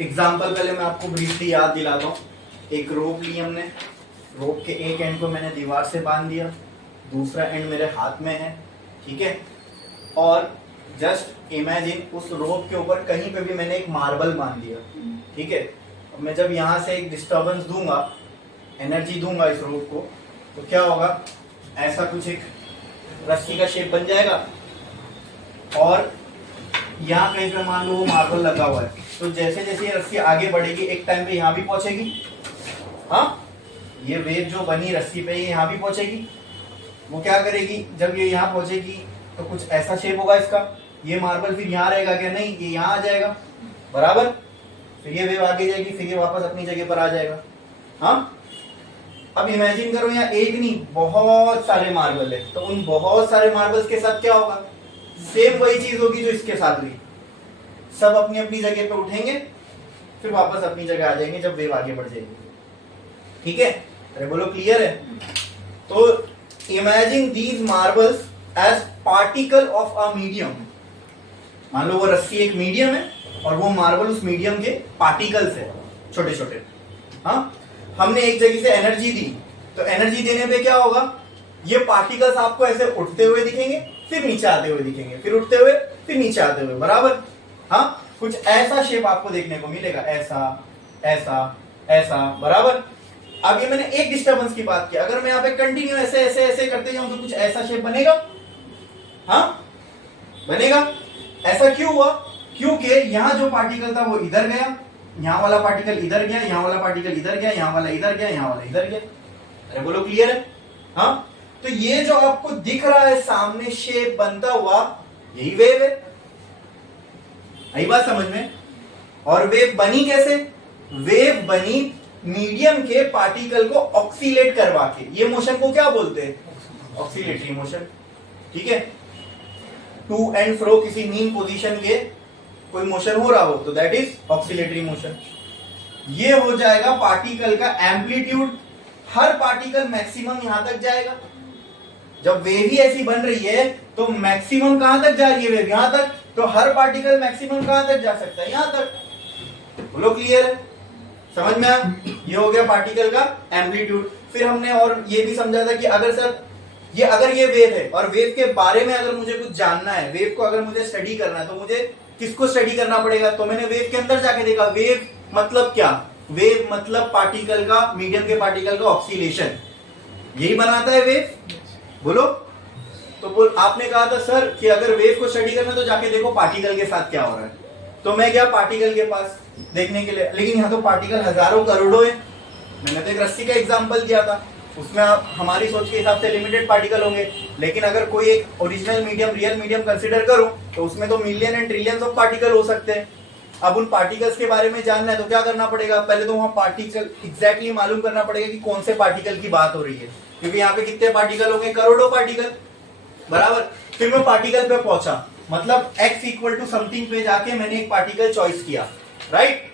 Example पहले मैं आपको ब्रीफली याद दिलाता हूँ। एक रोप ली हमने, रोप के एक एंड को मैंने दीवार से बांध दिया, दूसरा एंड मेरे हाथ में है, ठीक है। और जस्ट इमेजिन उस रोप के ऊपर कहीं पे भी मैंने एक मार्बल बांध दिया, ठीक है। अब मैं जब यहाँ से एक डिस्टर्बेंस दूंगा, एनर्जी दूंगा इस रोप को, तो क्या होगा, ऐसा कुछ एक रस्सी का शेप बन जाएगा। और यहाँ कहीं पे मान लो वो मार्बल लगा हुआ है, तो जैसे जैसे ये रस्सी आगे बढ़ेगी एक टाइम पे यहाँ भी पहुंचेगी। हाँ, ये वेव जो बनी रस्सी पे ये यहाँ भी पहुंचेगी। वो क्या करेगी, जब ये यहाँ पहुंचेगी तो कुछ ऐसा शेप होगा इसका। ये मार्बल फिर यहाँ रहेगा क्या, नहीं, ये यहाँ आ जाएगा, बराबर। फिर ये वेव आगे जाएगी, फिर ये वापस अपनी जगह पर आ जाएगा। हाँ, अब इमेजिन करो यहाँ एक नहीं बहुत सारे मार्बल है, तो उन बहुत सारे मार्बल्स के साथ क्या होगा, सेम वही चीज होगी जो इसके साथ हुई। सब अपनी अपनी जगह पे उठेंगे, फिर वापस अपनी जगह आ जाएंगे जब वेव आगे बढ़ जाएगी, ठीक है। अरे बोलो, क्लियर है। तो imagine these marbles as particle of a medium. मान लो वो रस्सी एक मीडियम है और वो मार्बल उस मीडियम के पार्टिकल्स है, छोटे छोटे। हाँ, हमने एक जगह से एनर्जी दी, तो एनर्जी देने पे क्या होगा, ये पार्टिकल्स आपको ऐसे उठते हुए दिखेंगे, फिर नीचे आते हुए दिखेंगे, फिर उठते हुए, फिर नीचे आते हुए, बराबर। हाँ, कुछ ऐसा शेप आपको देखने को मिलेगा, ऐसा ऐसा ऐसा, बराबर। अब ये मैंने एक डिस्टर्बेंस की बात की, अगर मैं यहाँ पे कंटिन्यू ऐसे ऐसे ऐसे करते जाऊं तो कुछ ऐसा शेप बनेगा। हाँ, बनेगा। ऐसा क्यों हुआ, क्योंकि यहाँ जो पार्टिकल था वो इधर गया, यहाँ वाला पार्टिकल इधर गया, यहाँ वाला पार्टिकल इधर गया, यहाँ वाला इधर गया, यहाँ वाला इधर गया। अरे बोलो, क्लियर है। हाँ, तो ये जो आपको दिख रहा है सामने शेप बनता हुआ, यही वेव है। आई बात समझ में। और वेव बनी कैसे, वेव बनी मीडियम के पार्टिकल को ऑक्सीलेट करवा के। ये मोशन को क्या बोलते हैं, ऑक्सीलेटरी मोशन, ठीक है। टू एंड फ्रो किसी मीन पोजीशन के कोई मोशन हो रहा हो तो दैट इज ऑक्सीलेटरी मोशन। ये हो जाएगा पार्टिकल का एम्पलीट्यूड। हर पार्टिकल मैक्सिमम यहां तक जाएगा। जब वेव ही ऐसी बन रही है तो मैक्सिमम कहां तक जा रही है, वेव यहां तक, तो हर पार्टिकल मैक्सिमम कहां तक जा सकता है, यहां तक। बोलो, क्लियर है, समझ में आया। ये हो गया पार्टिकल का एम्पलीट्यूड। फिर हमने और ये भी समझा था कि अगर सर ये अगर ये वेव है और वेव के बारे में अगर मुझे कुछ जानना है, वेव को अगर मुझे स्टडी करना है, तो मुझे किसको स्टडी करना पड़ेगा, तो मैंने वेव के अंदर जाके देखा। वेव मतलब क्या, वेव मतलब पार्टिकल का, मीडियम के पार्टिकल का ऑक्सीलेशन, यही बनाता है वेव। बोलो, तो आपने कहा था सर कि अगर वेव को स्टडी करना तो जाके देखो पार्टिकल के साथ क्या हो रहा है। तो मैं गया पार्टिकल के पास देखने के लिए, लेकिन यहाँ तो पार्टिकल हजारों करोड़ों है। मैंने तो एक रस्सी का एग्जांपल दिया था, उसमें आप हमारी सोच के हिसाब से लिमिटेड पार्टिकल होंगे, लेकिन अगर कोई एक original medium, real medium consider करूं तो उसमें तो million and trillions of particle हो सकते हैं। अब उन पार्टिकल्स के बारे में जानना है तो क्या करना पड़ेगा, पहले तो वहां पार्टिकल एग्जैक्टली मालूम करना पड़ेगा कि कौन से पार्टिकल की बात हो रही है, क्योंकि यहाँ पे कितने पार्टिकल होंगे, करोड़ों पार्टिकल, बराबर। फिर मैं पार्टिकल पे पहुंचा, मतलब x इक्वल टू समथिंग पे जाके मैंने एक पार्टिकल चॉइस किया, राइट।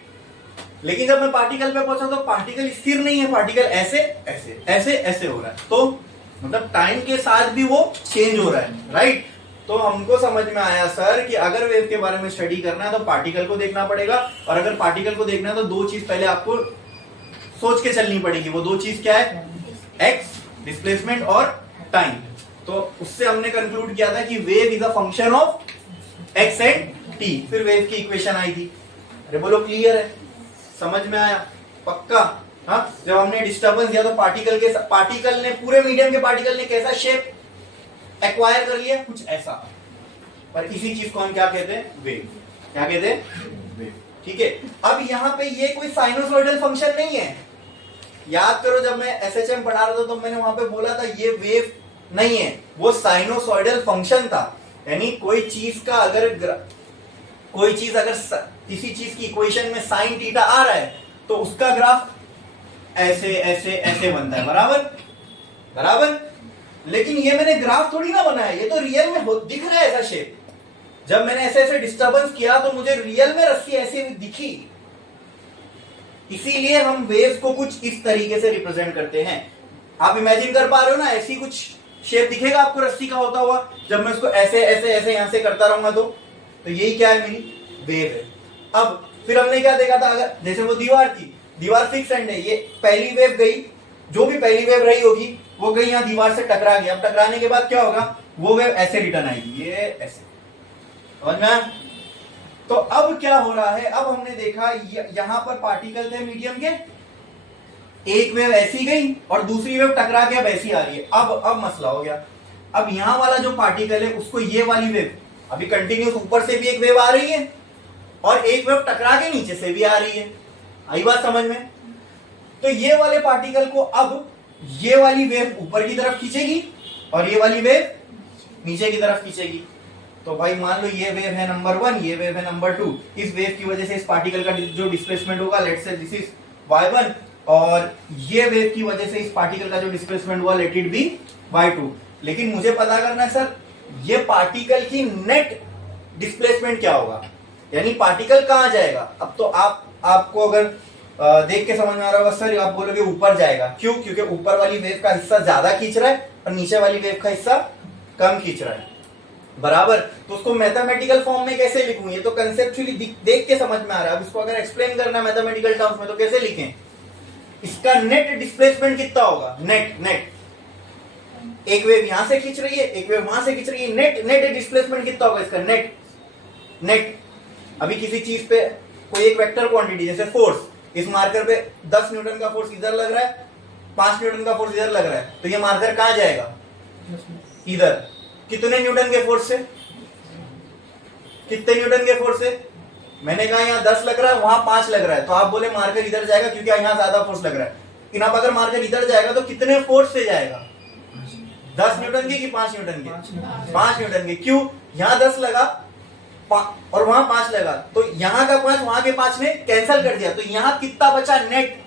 लेकिन जब मैं पार्टिकल पे पहुंचा तो पार्टिकल स्थिर नहीं है, पार्टिकल ऐसे ऐसे ऐसे ऐसे हो रहा है, तो मतलब टाइम के साथ भी वो चेंज हो रहा है, राइट। तो हमको समझ में आया सर कि अगर वेव के बारे में स्टडी करना है तो पार्टिकल को देखना पड़ेगा, और अगर पार्टिकल को देखना है तो दो चीज पहले आपको सोच के चलनी पड़ेगी। वो दो चीज क्या है, एक्स डिस्प्लेसमेंट और टाइम। तो उससे हमने कंक्लूड किया था कि wave is a function of x and T. फिर वेव की इक्वेशन आई थी। अरे बोलो, क्लियर है, समझ में आया, पक्का। हाँ, जब हमने डिस्टर्बेंस दिया तो पार्टिकल ने, पूरे मीडियम के पार्टिकल ने कैसा शेप एक्वायर कर लिया, कुछ ऐसा। पर इसी चीज को हम क्या कहते हैं, वेव। क्या कहते हैं, वेव, ठीक है। अब यहाँ पे ये कोई साइनोसॉइडल फंक्शन नहीं है। याद करो, जब मैं एसएचएम पढ़ा रहा था तो मैंने वहां पे बोला था ये वेव नहीं है, वो साइनोसॉइडल फंक्शन था। यानी कोई चीज अगर किसी चीज की इक्वेशन में साइन थीटा आ रहा है तो उसका ग्राफ ऐसे ऐसे ऐसे बनता है, बराबर बराबर। लेकिन ये मैंने ग्राफ थोड़ी ना बनाया, ये तो रियल में दिख रहा है ऐसा शेप। जब मैंने ऐसे ऐसे डिस्टर्बेंस किया तो मुझे रियल में रस्सी ऐसे दिखी। इसीलिए हम वेव्स को कुछ इस तरीके से रिप्रेजेंट करते हैं। आप इमेजिन कर पा रहे हो ना, ऐसी कुछ शेप दिखेगा आपको रस्सी का होता हुआ, जब मैं उसको ऐसे ऐसे ऐसे यहां से करता रहूंगा तो यही क्या है, मेरी वेव है। अब फिर हमने क्या देखा था, अगर जैसे वो दीवार थी, दीवार फिक्स एंड है, ये पहली वेव गई, जो भी पहली वेव रही होगी वो गई यहाँ दीवार से टकरा गई। अब टकराने के बाद क्या होगा, वो वेव ऐसे रिटर्न आएगी, ये ऐसे, समझ में आया? तो अब क्या हो रहा है, अब हमने देखा यहां पर पार्टिकल थे मीडियम के, एक वेव ऐसी गई और दूसरी वेव टकरा के अब ऐसी आ रही है। अब मसला हो गया, अब यहां वाला जो पार्टिकल है उसको ये वाली वेव, अभी कंटिन्यूस ऊपर से भी एक वेव आ रही है और एक वेव टकरा के नीचे से भी आ रही है, आई बात समझ में? तो ये वाले पार्टिकल को अब ये वाली वेव ऊपर की तरफ खींचेगी और ये वाली वेव नीचे की तरफ खींचेगी। तो भाई मान लो ये वेव है नंबर 1, ये वेव है नंबर 2, इस वेव की वजह से इस पार्टिकल का जो डिस्प्लेसमेंट होगा, let's say this is y1, और ये वेव की वजह से इस पार्टिकल का जो डिस्प्लेसमेंट हुआ, लेट इट बी y2। लेकिन मुझे पता करना है सर, ये पार्टिकल की नेट डिस्प्लेसमेंट क्या होगा, यानी पार्टिकल कहां जाएगा। अब तो आपको अगर देख के समझ में आ रहा होगा सर, आप बोलोगे ऊपर जाएगा, क्यों? क्योंकि ऊपर वाली वेव का हिस्सा ज्यादा खींच रहा है और नीचे वाली वेव का हिस्सा कम खींच रहा है, बराबर। तो उसको मैथमेटिकल फॉर्म में कैसे लिखूं, ये तो कंसेप्चुअली देख के समझ में आ रहा है। अब इसको अगर एक्सप्लेन करना है मैथमेटिकल टर्म्स में तो कैसे लिखें, इसका नेट डिस्प्लेसमेंट कितना होगा, नेट एक वेव यहां से खींच रही है, एक वेव वहां से खींच रही है, नेट डिस्प्लेसमेंट कितना होगा इसका, नेट। अभी किसी चीज पे कोई एक वेक्टर क्वांटिटी, जैसे फोर्स, इस मार्कर पे 10 न्यूटन का फोर्स इधर लग रहा है, 5 न्यूटन का फोर्स इधर लग रहा है, तो ये मार्कर कहां जाएगा, इधर। कितने न्यूटन के फोर्स से, कितने न्यूटन के फोर्स से, मैंने कहा यहाँ 10 लग रहा है, वहां 5 लग रहा है, तो आप बोले मार्कर इधर जाएगा क्योंकि यहाँ ज्यादा फोर्स लग रहा है। लेकिन अब अगर मार्कर इधर जाएगा तो कितने फोर्स से जाएगा, 10 न्यूटन के कि 5 न्यूटन के, 5 न्यूटन के। क्यों, यहाँ 10 लगा और वहां 5 लगा, तो यहाँ का 5 वहां के 5 ने कैंसिल कर दिया, तो यहाँ कितना बचा, नेट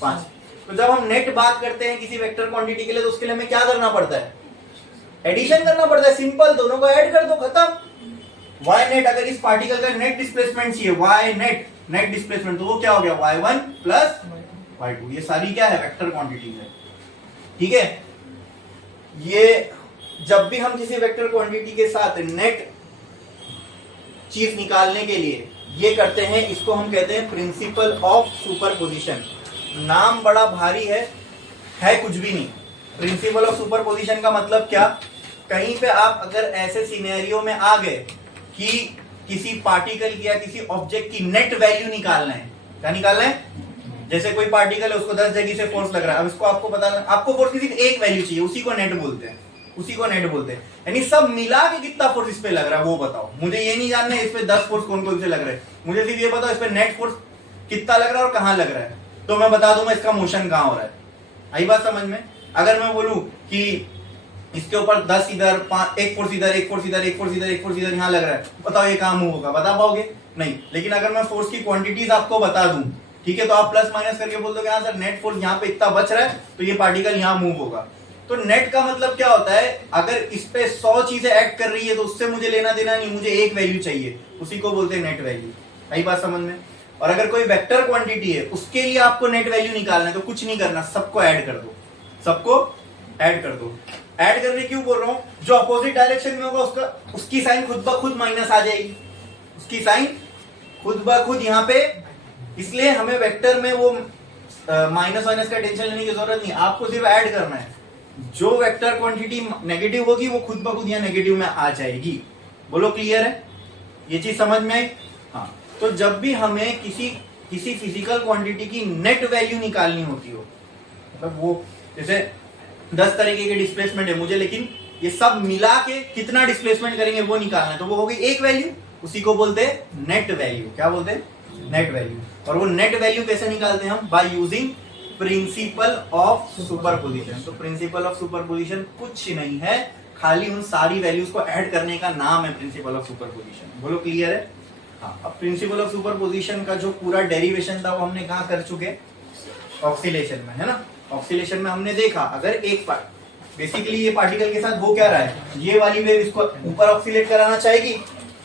5। तो जब हम नेट बात करते हैं किसी वेक्टर क्वांटिटी के लिए, तो उसके लिए हमें क्या करना पड़ता है, एडिशन करना पड़ता है, सिंपल, दोनों को ऐड कर दो, खत्म। y नेट, अगर इस पार्टिकल का नेट डिस्प्लेसमेंट चाहिए, y नेट डिस्प्लेसमेंट, तो वो क्या हो गया, y1 प्लस y2। ये सारी क्या है, वेक्टर क्वांटिटी है, ठीक है। ये जब भी हम किसी वेक्टर क्वांटिटी के साथ नेट चीज निकालने के लिए ये करते हैं, इसको हम कहते हैं प्रिंसिपल ऑफ सुपरपोजिशन। नाम बड़ा भारी है कुछ भी नहीं। प्रिंसिपल ऑफ सुपरपोजिशन का मतलब क्या, कहीं पे आप अगर ऐसे सिनेरियो में आ गए कि किसी पार्टिकल की या किसी ऑब्जेक्ट की नेट वैल्यू निकालना है, क्या निकालना है, जैसे कोई पार्टिकल है उसको 10 जगह से फोर्स लग रहा है, अब इसको आपको पता, आपको फोर्स की सिर्फ एक वैल्यू चाहिए, उसी को नेट बोलते हैं, उसी को नेट बोलते हैं। यानी सब मिला के कितना फोर्स इस पे लग रहा है वो बताओ, मुझे ये नहीं जानना है इस पे 10 फोर्स कौन कौन से लग रहे हैं, मुझे सिर्फ ये बताओ इस पे नेट फोर्स कितना लग रहा है और कहां लग रहा है, तो मैं बता दूंगा इसका मोशन कहां हो रहा है। आई बात समझ में? अगर मैं बोलूं कि इसके ऊपर 10 इधर, एक फोर्स इधर, एक फोर्स इधर, एक फोर्स इधर, एक फोर्स इधर यहाँ लग रहा है, बताओ ये कहां मूव होगा, बता पाओगे नहीं। लेकिन अगर मैं फोर्स की क्वांटिटीज आपको बता दूं, ठीक है, तो आप प्लस माइनस करके बोल दो हाँ सर नेट फोर्स यहाँ पे इतना बच रहा है तो ये पार्टिकल यहाँ मूव होगा। तो नेट का मतलब क्या होता है, अगर इस पे 100 चीजें ऐड कर रही है तो उससे मुझे लेना देना नहीं, मुझे एक वैल्यू चाहिए, उसी को बोलते हैं नेट वैल्यू। आई बात समझ में? और अगर कोई वेक्टर क्वांटिटी है उसके लिए आपको नेट वैल्यू निकालना है तो कुछ नहीं करना, सबको ऐड कर दो, सबको ऐड कर दो। ऐड करने क्यों बोल रहा हूं, जो अपोजिट डायरेक्शन में होगा उसकी साइन खुद ब खुद माइनस आ जाएगी, उसकी साइन खुद ब खुद यहाँ पे। इसलिए हमें वेक्टर में वो माइनस माइनस का टेंशन लेने की जरूरत नहीं, आपको सिर्फ ऐड करना है। जो वेक्टर क्वांटिटी नेगेटिव होगी वो खुद ब खुद यहाँ नेगेटिव में आ जाएगी। बोलो क्लियर है, ये चीज समझ में आई? हाँ, तो जब भी हमें किसी फिजिकल क्वांटिटी की नेट वैल्यू निकालनी होती हो, मतलब वो जैसे 10 तरीके के डिस्प्लेसमेंट है मुझे, लेकिन ये सब मिला के कितना डिस्प्लेसमेंट करेंगे वो निकालना है, तो वो हो गई एक वैल्यू, उसी को बोलते हैं नेट वैल्यू। क्या बोलते हैं? Net value. और वो नेट वैल्यू कैसे निकालते हैं हम? By using principal of superposition. तो प्रिंसिपल ऑफ सुपरपोजिशन कुछ नहीं है, खाली उन सारी वैल्यूज को ऐड करने का नाम है प्रिंसिपल ऑफ सुपरपोजिशन। बोलो क्लियर है? हाँ, अब प्रिंसिपल ऑफ सुपरपोजिशन का जो पूरा डेरिवेशन था वो हमने कहाँ कर चुके? ऑक्सीलेशन में, है ना। ऑक्सीलेशन में हमने देखा अगर एक बेसिकली ये पार्टिकल के साथ वो क्या रहा है, ये वाली वेव इसको ऊपर ऑक्सीलेट कराना चाहेगी,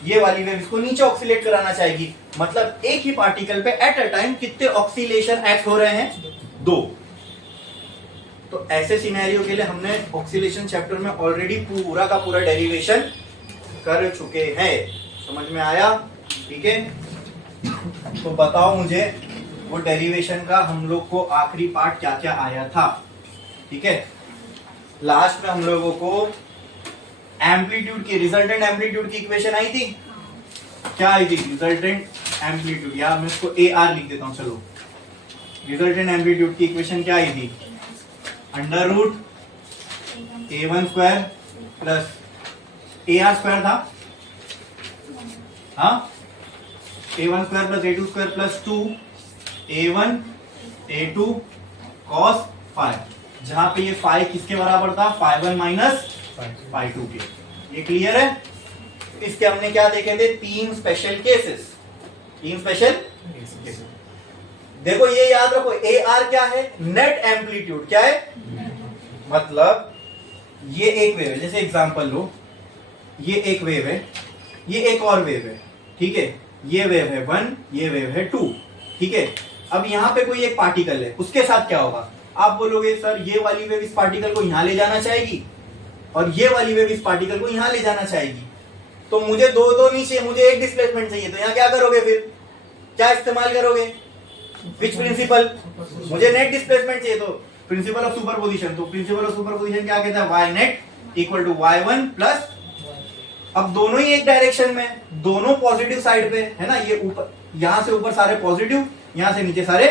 ये वाली वेव इसको नीचे ऑक्सीलेट कराना चाहेगी, मतलब एक ही पार्टिकल पे एट अ टाइम कितने ऑक्सीलेशन एक्ट हो रहे हैं? 2। तो ऐसे सिनेरियो के लिए हमने ऑक्सीलेशन चैप्टर में ऑलरेडी पूरा का पूरा डेरिवेशन कर चुके हैं। समझ में आया? ठीक है। तो बताओ मुझे वो डेरिवेशन का हम लोग को आखिरी पार्ट क्या क्या आया था। ठीक है, लास्ट में हम लोगों को एम्पलीट्यूड की, रिजल्टेंट एम्पलीट्यूड की इक्वेशन आई थी। क्या आई थी? रिजल्टेंट एम्पलीट्यूड, या मैं इसको ए आर लिख देता हूं। चलो, रिजल्टेंट एम्पलीट्यूड की इक्वेशन क्या आई थी? Under root A1 square plus AR square था। हाँ, A1 square plus A2 square plus 2A1 A2 cos five, जहां पे ये फाइव किसके बराबर था? फाइव 1 माइनस फाइव 2 के। ये क्लियर है? इसके हमने क्या देखे थे? तीन स्पेशल केसेस, तीन स्पेशल केसेस। देखो ये याद रखो, AR क्या है? Net amplitude. क्या है? मतलब ये एक वेव है, जैसे एग्जांपल लो, ये एक वेव है, ये एक और वेव है। ठीक है, ये वेव है 1, ये वेव है 2। ठीक है, अब यहां पे कोई एक पार्टिकल है, उसके साथ क्या होगा? आप बोलोगे सर ये वाली वेव इस पार्टिकल को यहां ले जाना चाहेगी और ये वाली वेव इस पार्टिकल को यहां ले जाना चाहेगी। तो मुझे दो नहीं चाहिए, मुझे एक डिस्प्लेसमेंट चाहिए। तो यहां क्या करोगे? फिर क्या इस्तेमाल करोगे? Which principle? मुझे नेट डिस्प्लेसमेंट चाहिए, तो प्रिंसिपल ऑफ सुपरपोजिशन। तो प्रिंसिपल ऑफ सुपरपोजिशन क्या कहता है? Y net equal to y1 plus, अब दोनों ही एक डायरेक्शन में, दोनों पॉजिटिव साइड पे है ना, ये ऊपर, यहां से ऊपर सारे पॉजिटिव, यहां से नीचे सारे,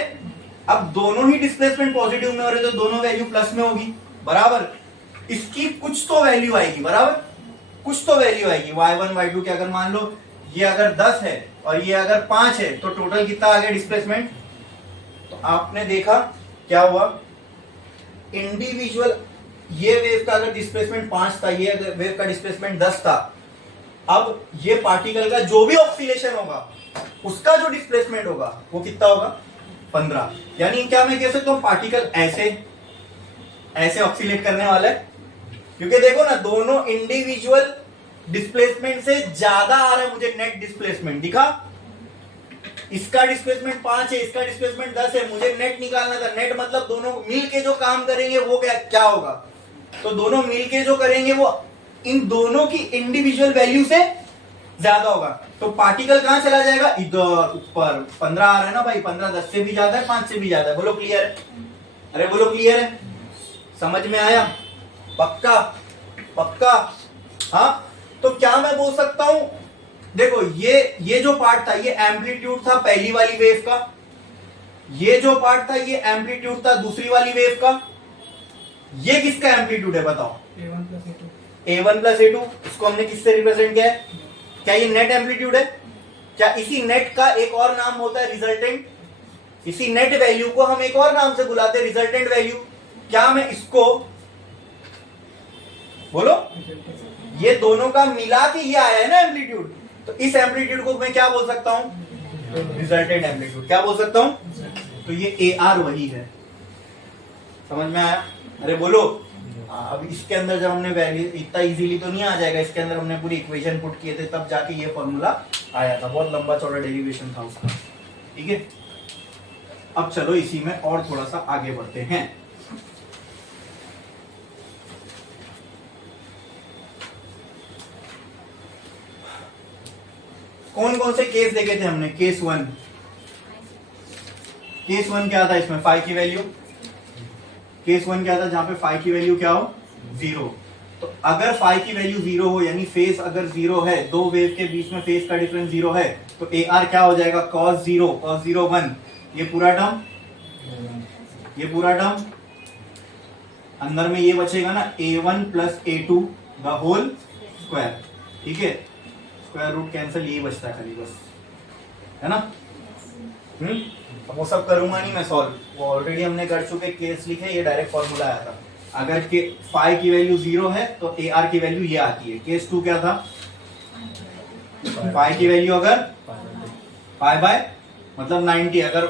अब दोनों ही डिस्प्लेसमेंट पॉजिटिव में हो रहे, तो दोनों वैल्यू प्लस में होगी, बराबर। इसकी कुछ तो वैल्यू आएगी, बराबर, कुछ तो वैल्यू आएगी। y1 y2 की अगर मान लो ये अगर 10 है और ये अगर 5 है, तो टोटल कितना आ गया डिस्प्लेसमेंट? तो आपने देखा क्या हुआ? इंडिविजुअल, ये वेव का अगर डिस्प्लेसमेंट 5 था, ये वेव का डिस्प्लेसमेंट 10 था, अब ये पार्टिकल का जो भी ऑक्सीलेशन होगा, उसका जो डिस्प्लेसमेंट होगा वो कितना होगा? 15। यानी क्या मैं कह सकता हूं पार्टिकल ऐसे ऑक्सीलेट करने वाला है? क्योंकि देखो ना, दोनों इंडिविजुअल डिस्प्लेसमेंट से ज्यादा आ रहा है मुझे नेट डिस्प्लेसमेंट। दिखा, इसका डिस्प्लेसमेंट 5 है, इसका डिस्प्लेसमेंट 10 है, मुझे नेट निकालना था। नेट मतलब दोनों मिलके जो काम करेंगे वो क्या होगा? तो दोनों मिलके जो करेंगे वो इन दोनों की इंडिविजुअल वैल्यू से ज्यादा होगा। तो पार्टिकल कहां चला जाएगा? इधर ऊपर। 15 आ रहा है ना भाई, 15 10 से भी ज्यादा है, 5 से भी ज्यादा है। बोलो क्लियर है? अरे बोलो क्लियर है? समझ में आया? पक्का? पक्का? हाँ, तो क्या मैं बोल सकता हूं? देखो ये जो पार्ट था, ये एम्पलीट्यूड था पहली वाली वेव का, ये जो पार्ट था ये एम्पलीट्यूड था दूसरी वाली वेव का। ये किसका एम्पलीट्यूड है बताओ? A1 plus A2। इसको हमने किससे रिप्रेजेंट किया है? क्या ये नेट एम्पलीट्यूड है? क्या इसी नेट का एक और नाम होता है रिजल्टेंट? इसी नेट वैल्यू को हम एक और नाम से बुलाते हैं, रिजल्टेंट वैल्यू। क्या मैं इसको, बोलो, ये दोनों का मिला के ये आया है ना एम्पलीट्यूड, तो इस एम्पलीट्यूड को मैं क्या बोल सकता हूं? Resultant amplitude. क्या बोल सकता हूं? तो ये AR वही है। समझ में आया? अरे बोलो। अब इसके अंदर जब हमने वैल्यू, इतना इजीली तो नहीं आ जाएगा, इसके अंदर हमने पूरी इक्वेशन पुट किए थे, तब जाके ये फॉर्मूला आया था। बहुत लंबा चौड़ा डेरिवेशन था उसका। ठीक है, अब चलो इसी में और थोड़ा सा आगे बढ़ते हैं। कौन कौन से केस देखे थे हमने? केस 1, केस 1 क्या था? इसमें 5 की वैल्यू, केस 1 क्या था? जहां पे 5 की वैल्यू क्या हो? 0। तो अगर 5 की वैल्यू 0 हो, यानी फेज अगर 0 है, दो वेव के बीच में फेज का डिफरेंस 0 है, तो AR क्या हो जाएगा? cos 0, cos 0 1, ये पूरा टर्म, ये पूरा टर्म, अंदर में ये बचेगा ना A1 plus A2 the whole square. ठीक है, स्क्वायर रूट कैंसिल, यही बचता है खाली, बस, है ना? अब वो सब करूंगा नहीं मैं सॉल्व, वो ऑलरेडी हमने कर चुके, केस लिखे, ये डायरेक्ट फॉर्मूला आया था। अगर के 5 की वैल्यू 0 है तो AR की वैल्यू ये आती है। केस 2 क्या था? 5 की वैल्यू अगर 5 बाय मतलब 90, अगर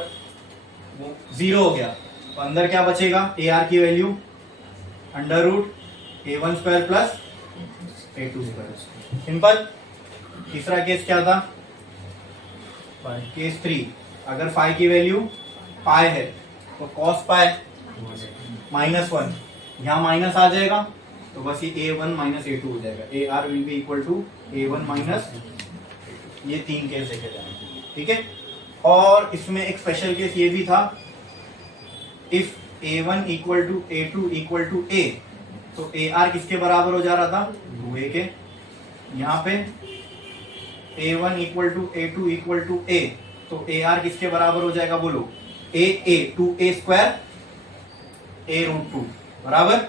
वो 0 हो गया तो अंदर क्या बचेगा? AR की value under root A1 square plus A2 square. Simple. तीसरा केस क्या था? केस 3, अगर 5 की वैल्यू पाई है तो cos पाई -1, यहाँ माइनस आ जाएगा, तो बस ये A1 माइनस A2 हो जाएगा। AR will be equal to A1 minus, ये 3 केस देखे जाएंगे। ठीक है, और इसमें एक स्पेशल केस ये भी था, if A1 equal to A2 equal to A, तो AR किसके बराबर हो जा रहा था, 2A के। यहाँ पे A1 equal to A2 equal to A, तो AR किसके बराबर हो जाएगा, बोलो, A 2A square A root 2 बराबर।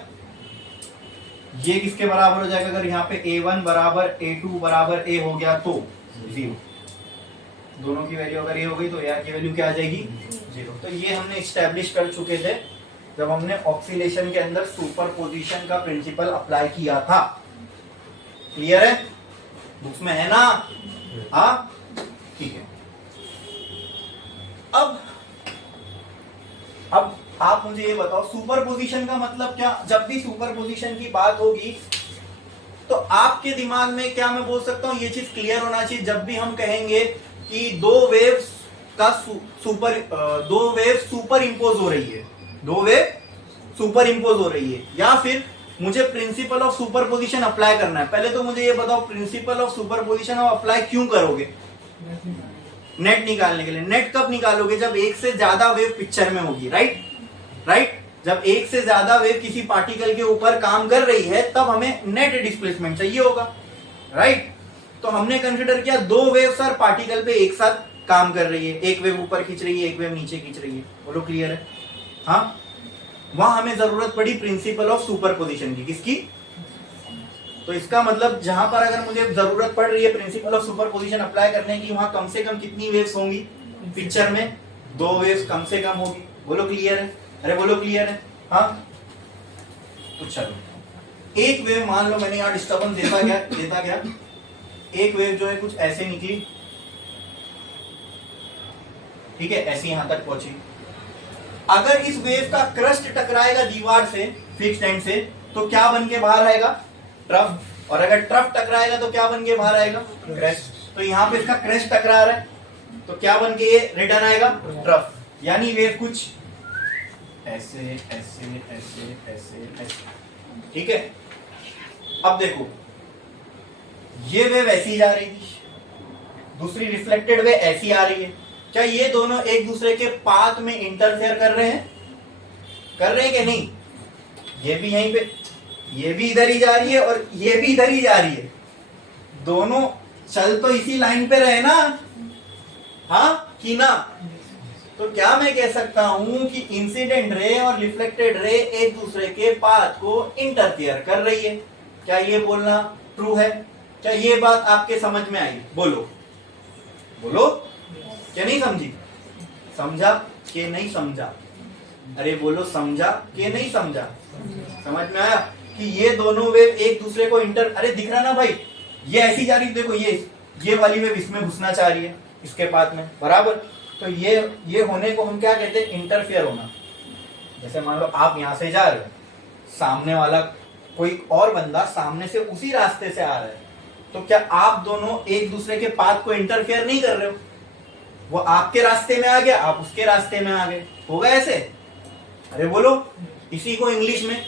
ये किसके बराबर हो जाएगा, अगर यहाँ पे A1 बराबर A2 बराबर A हो गया तो 0। दोनों की वैल्यू अगर ये हो गई तो AR की वैल्यू क्या आ जाएगी, 0। तो ये हमने एस्टेब्लिश कर चुके थे जब हमने ऑक्सीलेशन के अंदर सुपरपोजिशन का प्रिंसिपल अप्लाई किया था। क्लियर है, बुक्स में है ना, हाँ ठीक है। अब आप मुझे ये बताओ, सुपरपोजिशन का मतलब क्या। जब भी सुपरपोजिशन की बात होगी तो आपके दिमाग में क्या मैं बोल सकता हूं, ये चीज क्लियर होना चाहिए। जब भी हम कहेंगे कि दो वेव्स सुपर इंपोज हो रही है, दो वेव सुपर इंपोज हो रही है, या फिर मुझे प्रिंसिपल ऑफ सुपरपोजिशन अप्लाई करना है। पहले तो मुझे ये बताओ, प्रिंसिपल ऑफ सुपरपोजिशन आप अप्लाई क्यों करोगे, नेट निकालने के लिए। नेट कब निकालोगे, जब एक से ज्यादा वेव पिक्चर में होगी, राइट। जब एक से ज्यादा वेव किसी पार्टिकल के ऊपर काम कर रही है तब हमें नेट डिस्प्लेसमेंट चाहिए होगा, राइट। तो हमने कंसिडर किया दो वेव सर पार्टिकल पे एक साथ काम कर रही है, एक वेव ऊपर खींच रही है, एक वेव नीचे खींच रही है, बोलो क्लियर है। हाँ, वहां हमें जरूरत पड़ी प्रिंसिपल ऑफ सुपरपोजिशन की, किसकी। तो इसका मतलब जहां पर अगर मुझे जरूरत पड़ रही है प्रिंसिपल ऑफ सुपरपोजिशन अप्लाई करने की, वहां कम से कम कितनी वेव्स होंगी पिक्चर में, दो वेव्स कम से कम होगी। बोलो क्लियर है, अरे बोलो क्लियर है। हाँ, तो चलो एक वेव मान लो मैंने यहाँ डिस्टर्बेंस देता गया, एक वेव जो है कुछ ऐसे निकली, ठीक है, ऐसी यहां तक पहुंची। अगर इस वेव का क्रस्ट टकराएगा दीवार से, फिक्स्ड एंड से, तो क्या बन के बाहर आएगा, ट्रफ। और अगर ट्रफ टकराएगा तो क्या बन के बाहर आएगा, क्रेस्ट। तो यहाँ पे इसका क्रेस्ट टकरा रहा है तो क्या बन के ये रिटर्न आएगा, ट्रफ। यानी वेव कुछ ऐसे ऐसे ऐसे ऐसे ऐसे, ठीक है। अब देखो, ये वेव ऐसी जा रही थी, दूसरी रिफ्लेक्टेड वेव ऐसी आ रही है। क्या ये दोनों एक दूसरे के पाथ में इंटरफेयर कर रहे हैं, कि नहीं। ये भी यहीं पे, ये भी इधर ही जा रही है और ये भी इधर ही जा रही है, दोनों चल तो इसी लाइन पे रहे ना, हाँ कि ना। तो क्या मैं कह सकता हूं कि इंसिडेंट रे और रिफ्लेक्टेड रे एक दूसरे के पाथ को इंटरफेयर कर रही है। क्या ये बोलना ट्रू है, क्या ये बात आपके समझ में आई, बोलो बोलो। क्या नहीं समझी, समझा कि नहीं समझा, अरे बोलो समझा कि नहीं समझा, समझ में आया कि ये दोनों वेव एक दूसरे को अरे दिख रहा ना भाई, ये ऐसी जा रही, देखो ये वाली वेव इसमें घुसना चाह रही है इसके पाथ में, बराबर। तो ये होने को हम क्या कहते हैं, इंटरफेयर होना। जैसे मान लो आप यहां से जा रहे हो, सामने वाला कोई और बंदा सामने से उसी रास्ते से आ रहा है, तो क्या आप दोनों एक दूसरे के पाथ को इंटरफेयर नहीं कर रहे हो, वो आपके रास्ते में आ गया, आप उसके रास्ते में आ गए, होगा ऐसे। अरे बोलो, इसी को इंग्लिश में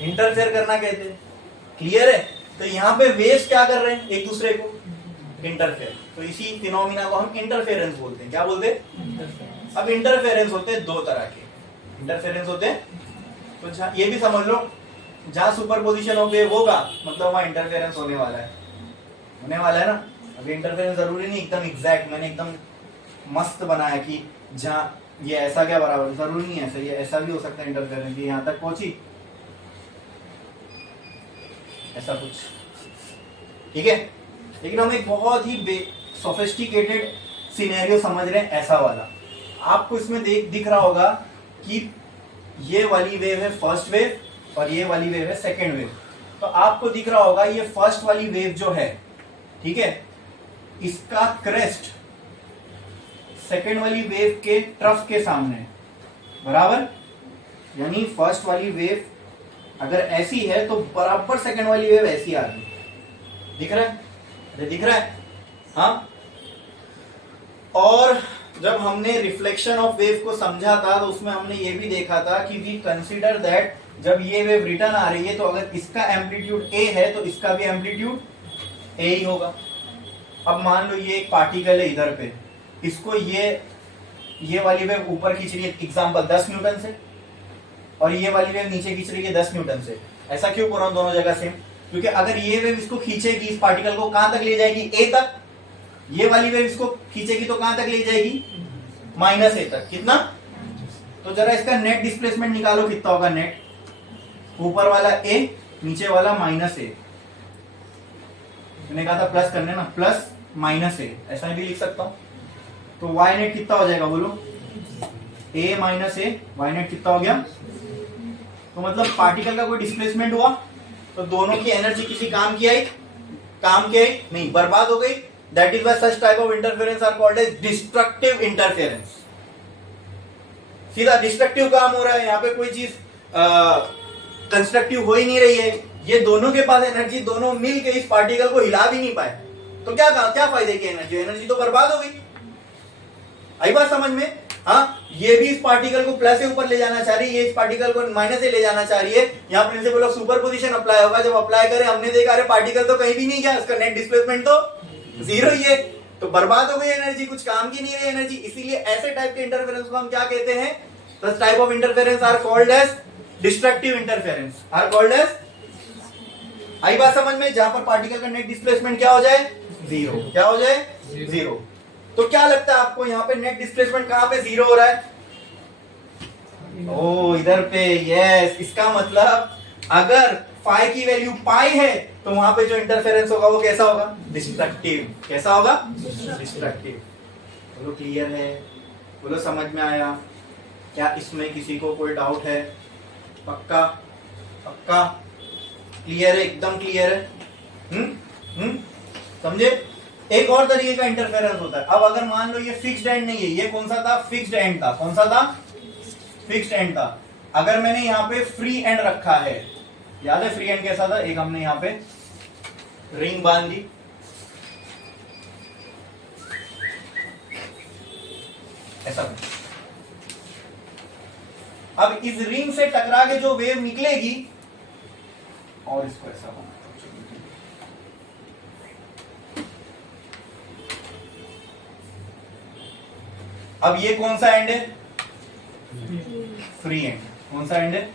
इंटरफेयर करना कहते हैं। क्लियर है। तो यहाँ पे वेव्स क्या कर रहे हैं, एक दूसरे को इंटरफेयर। तो इसी फिनोमिना को हम इंटरफेरेंस बोलते हैं। क्या बोलते हैं, अब इंटरफेरेंस होते हैं दो तरह के इंटरफेरेंस होते हैं। तो ये भी समझ लो, जहां सुपरपोजिशन ऑफ वेव होगा मतलब वहां इंटरफेरेंस होने वाला है ना। अभी इंटरफेरेंस जरूरी नहीं एकदम एग्जैक्ट, मैंने एकदम मस्त बनाया कि जहां ये ऐसा क्या बराबर, जरूरी नहीं ऐसा, ये ऐसा भी हो सकता है इंटरफेरेंस, ये यहां तक पहुंची, ऐसा कुछ, ठीक है। लेकिन हम एक बहुत ही सोफिस्टिकेटेड सिनेरियो समझ रहे हैं, ऐसा वाला। आपको इसमें दिख रहा होगा कि ये वाली वेव है फर्स्ट वेव और ये वाली वेव है सेकेंड वेव। तो आपको दिख रहा होगा ये फर्स्ट वाली वेव जो है, ठीक है, इसका क्रेस्ट सेकेंड वाली वेव के ट्रफ के सामने, बराबर। यानी फर्स्ट वाली वेव अगर ऐसी है तो बराबर सेकेंड वाली वेव ऐसी आ रही, दिख रहा है, अरे दिख रहा है, हाँ। और जब हमने रिफ्लेक्शन ऑफ वेव को समझा था तो उसमें हमने ये भी देखा था कि वी कंसीडर दैट जब ये वेव रिटर्न आ रही है तो अगर इसका एम्पलीट्यूड ए है तो इसका भी एम्पलीट्यूड ए ही होगा। अब मान लो ये एक पार्टिकल है इधर पे, इसको ये वाली वेव ऊपर खींच रही है एग्जांपल 10 न्यूटन से, और ये वाली वेव नीचे खींच रही है 10 न्यूटन से। ऐसा क्यों कर रहा हूं दोनों जगह सेम? क्योंकि अगर ये वेव इसको खींचेगी, इस पार्टिकल को कहां तक ले जाएगी? ए तक। ये वाली वेव इसको खींचेगी तो कहां तक ले जाएगी? -a तक। कितना? तो जरा इसका नेट डिस्प्लेसमेंट निकालो, कितना होगा नेट? ऊपर वाला a, नीचे वाला -a। मैंने कहा था प्लस करने ना, प्लस -a, ऐसा भी लिख सकता हूं। तो y नेट कितना हो जाएगा बोलो? a - a, y नेट कितना हो गया? तो मतलब पार्टिकल का कोई डिस्प्लेसमेंट हुआ तो दोनों की एनर्जी किसी काम की आई? काम की आई नहीं, बर्बाद हो गई। That is why such type of interference are called as destructive interference. सीधा डिस्ट्रक्टिव काम हो रहा है, यहाँ पे कोई चीज कंस्ट्रक्टिव हो ही नहीं रही है। ये दोनों के पास एनर्जी, दोनों मिल के इस पार्टिकल को हिला भी नहीं पाए, तो क्या फायदे की एनर्जी? एनर्जी तो बर्बाद हो गई। आई बात समझ में? हाँ, ये भी इस पार्टिकल को प्लस से ऊपर ले जाना चाह रही है, ये इस पार्टिकल को माइनस से ले जाना चाह रही है। यहाँ प्रिंसिपल ऑफ सुपरपोजिशन अप्लाई होगा। जब अप्लाई करे हमने देखा अरे पार्टिकल तो कहीं भी नहीं गया, उसका नेट डिस्प्लेसमेंट तो 0 ही है, तो बर्बाद हो गई एनर्जी, कुछ काम की नहीं रही एनर्जी। इसीलिए ऐसे टाइप के इंटरफेरेंस को हम क्या कहते हैं? Such type of interference are called as destructive interference, are called as। आई बात समझ में? जहां पर पार्टिकल का नेट डिस्प्लेसमेंट क्या हो जाए? 0। क्या हो जाए? 0। तो क्या लगता है आपको यहाँ पे नेट डिस्प्लेसमेंट कहां पे 0 हो रहा है? ओ इधर पे, यस। इसका मतलब अगर फाई की वैल्यू पाई है तो वहां पे जो इंटरफेरेंस होगा वो कैसा होगा? डिस्ट्रक्टिव। कैसा होगा? डिस्ट्रक्टिव। बोलो क्लियर है? बोलो समझ में आया? क्या इसमें किसी को कोई डाउट है? पक्का? पक्का क्लियर है? एकदम क्लियर है? समझे? एक और तरीके का इंटरफेरेंस होता है। अब अगर मान लो ये फिक्स्ड एंड नहीं है, ये कौन सा था? फिक्स्ड एंड था। कौन सा था? फिक्स्ड एंड था। अगर मैंने यहाँ पे फ्री एंड रखा है, याद है फ्री एंड कैसा था? एक हमने यहाँ पे रिंग बांध दी, ऐसा। अब इस रिंग से टकरा के जो वेव निकलेगी, और इसको ऐसा होना, अब ये कौन सा एंड है? Free and. कौन सा एंड है?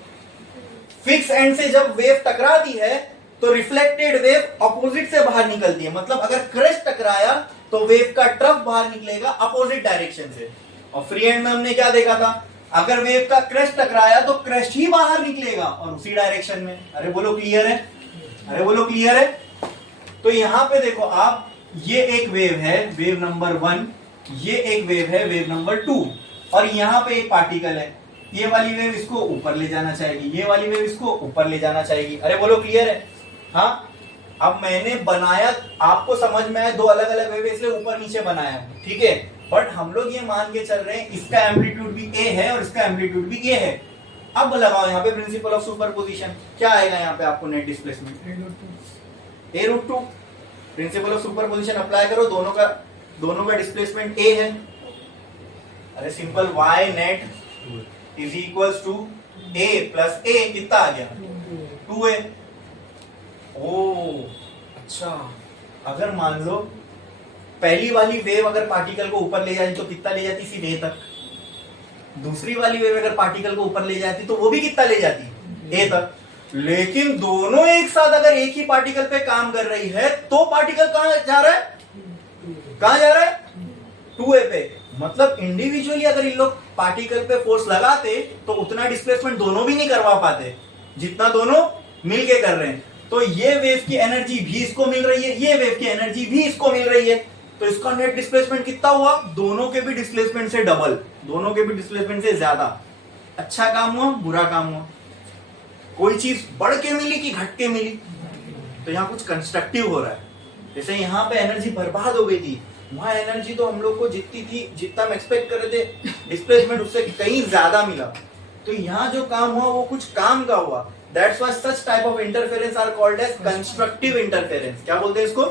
फिक्स एंड से जब वेव टकराती है तो रिफ्लेक्टेड वेव अपोजिट से बाहर निकलती है। मतलब अगर क्रस्ट टकराया तो वेव का ट्रफ बाहर निकलेगा अपोजिट डायरेक्शन से। और फ्री एंड में हमने क्या देखा था? अगर वेव का क्रस्ट टकराया तो क्रस्ट ही बाहर निकलेगा और उसी डायरेक्शन में। अरे बोलो क्लियर है? अरे बोलो क्लियर है? तो यहां पे देखो आप, ये एक वेव है, वेव नंबर 1, ये एक वेव है, वेव नंबर 2, और यहां पे एक पार्टिकल है। ये वाली वेव इसको ऊपर ले जाना चाहेगी, ये वाली वेव इसको ऊपर ले जाना चाहेगी। अरे बोलो क्लियर है? हाँ, अब मैंने बनाया, आपको समझ में आया, दो अलग अलग वेव इसलिए ऊपर नीचे बनाया, ठीक है। बट हम लोग ये मान के चल रहे हैं इसका एम्पलीट्यूड भी ए है और इसका एम्पलीट्यूड भी ए है। अब लगाओ यहाँ पे प्रिंसिपल ऑफ सुपरपोजिशन, क्या आएगा यहाँ पे आपको net displacement? a√2। Principle of superposition apply करो, दोनों का डिस्प्लेसमेंट ए है। अरे simple, y net is equals to a plus a, कितना आ गया? 2a। ओ अच्छा, अगर मान लो पहली वाली वेव अगर पार्टिकल को ऊपर ले जाती तो कितना ले जाती? सीधे ए तक। दूसरी वाली वेव अगर पार्टिकल को ऊपर ले जाती तो वो भी कितना ले जाती? ए तक। लेकिन दोनों एक साथ अगर एक ही पार्टिकल पे काम कर रही है तो पार्टिकल कहां जा रहा है? कहां जा रहा है? 2a पे। मतलब इंडिविजुअली अगर इन लोग पार्टिकल पे फोर्स लगाते तो उतना डिस्प्लेसमेंट दोनों भी नहीं करवा पाते जितना दोनों मिलके कर रहे हैं। तो ये वेव की एनर्जी भी इसको मिल रही है, ये वेव की एनर्जी भी इसको मिल रही है, तो इसका नेट डिस्प्लेसमेंट कितना हुआ? दोनों के भी डिस्प्लेसमेंट से डबल, दोनों के भी डिस्प्लेसमेंट से ज्यादा। अच्छा काम हुआ, बुरा काम हुआ? कोई चीज बढ़ के मिली कि घट के मिली? तो यहाँ कुछ कंस्ट्रक्टिव हो रहा है। जैसे यहाँ पे एनर्जी बर्बाद हो गई थी, वहां एनर्जी तो हम लोग को जितनी थी, जितना हम एक्सपेक्ट कर रहे थे, डिस्प्लेसमेंट उससे कहीं ज्यादा मिला। तो यहाँ जो काम हुआ वो कुछ काम का हुआ। That's why such type of interference are called as constructive interference। क्या बोलते हैं इसको?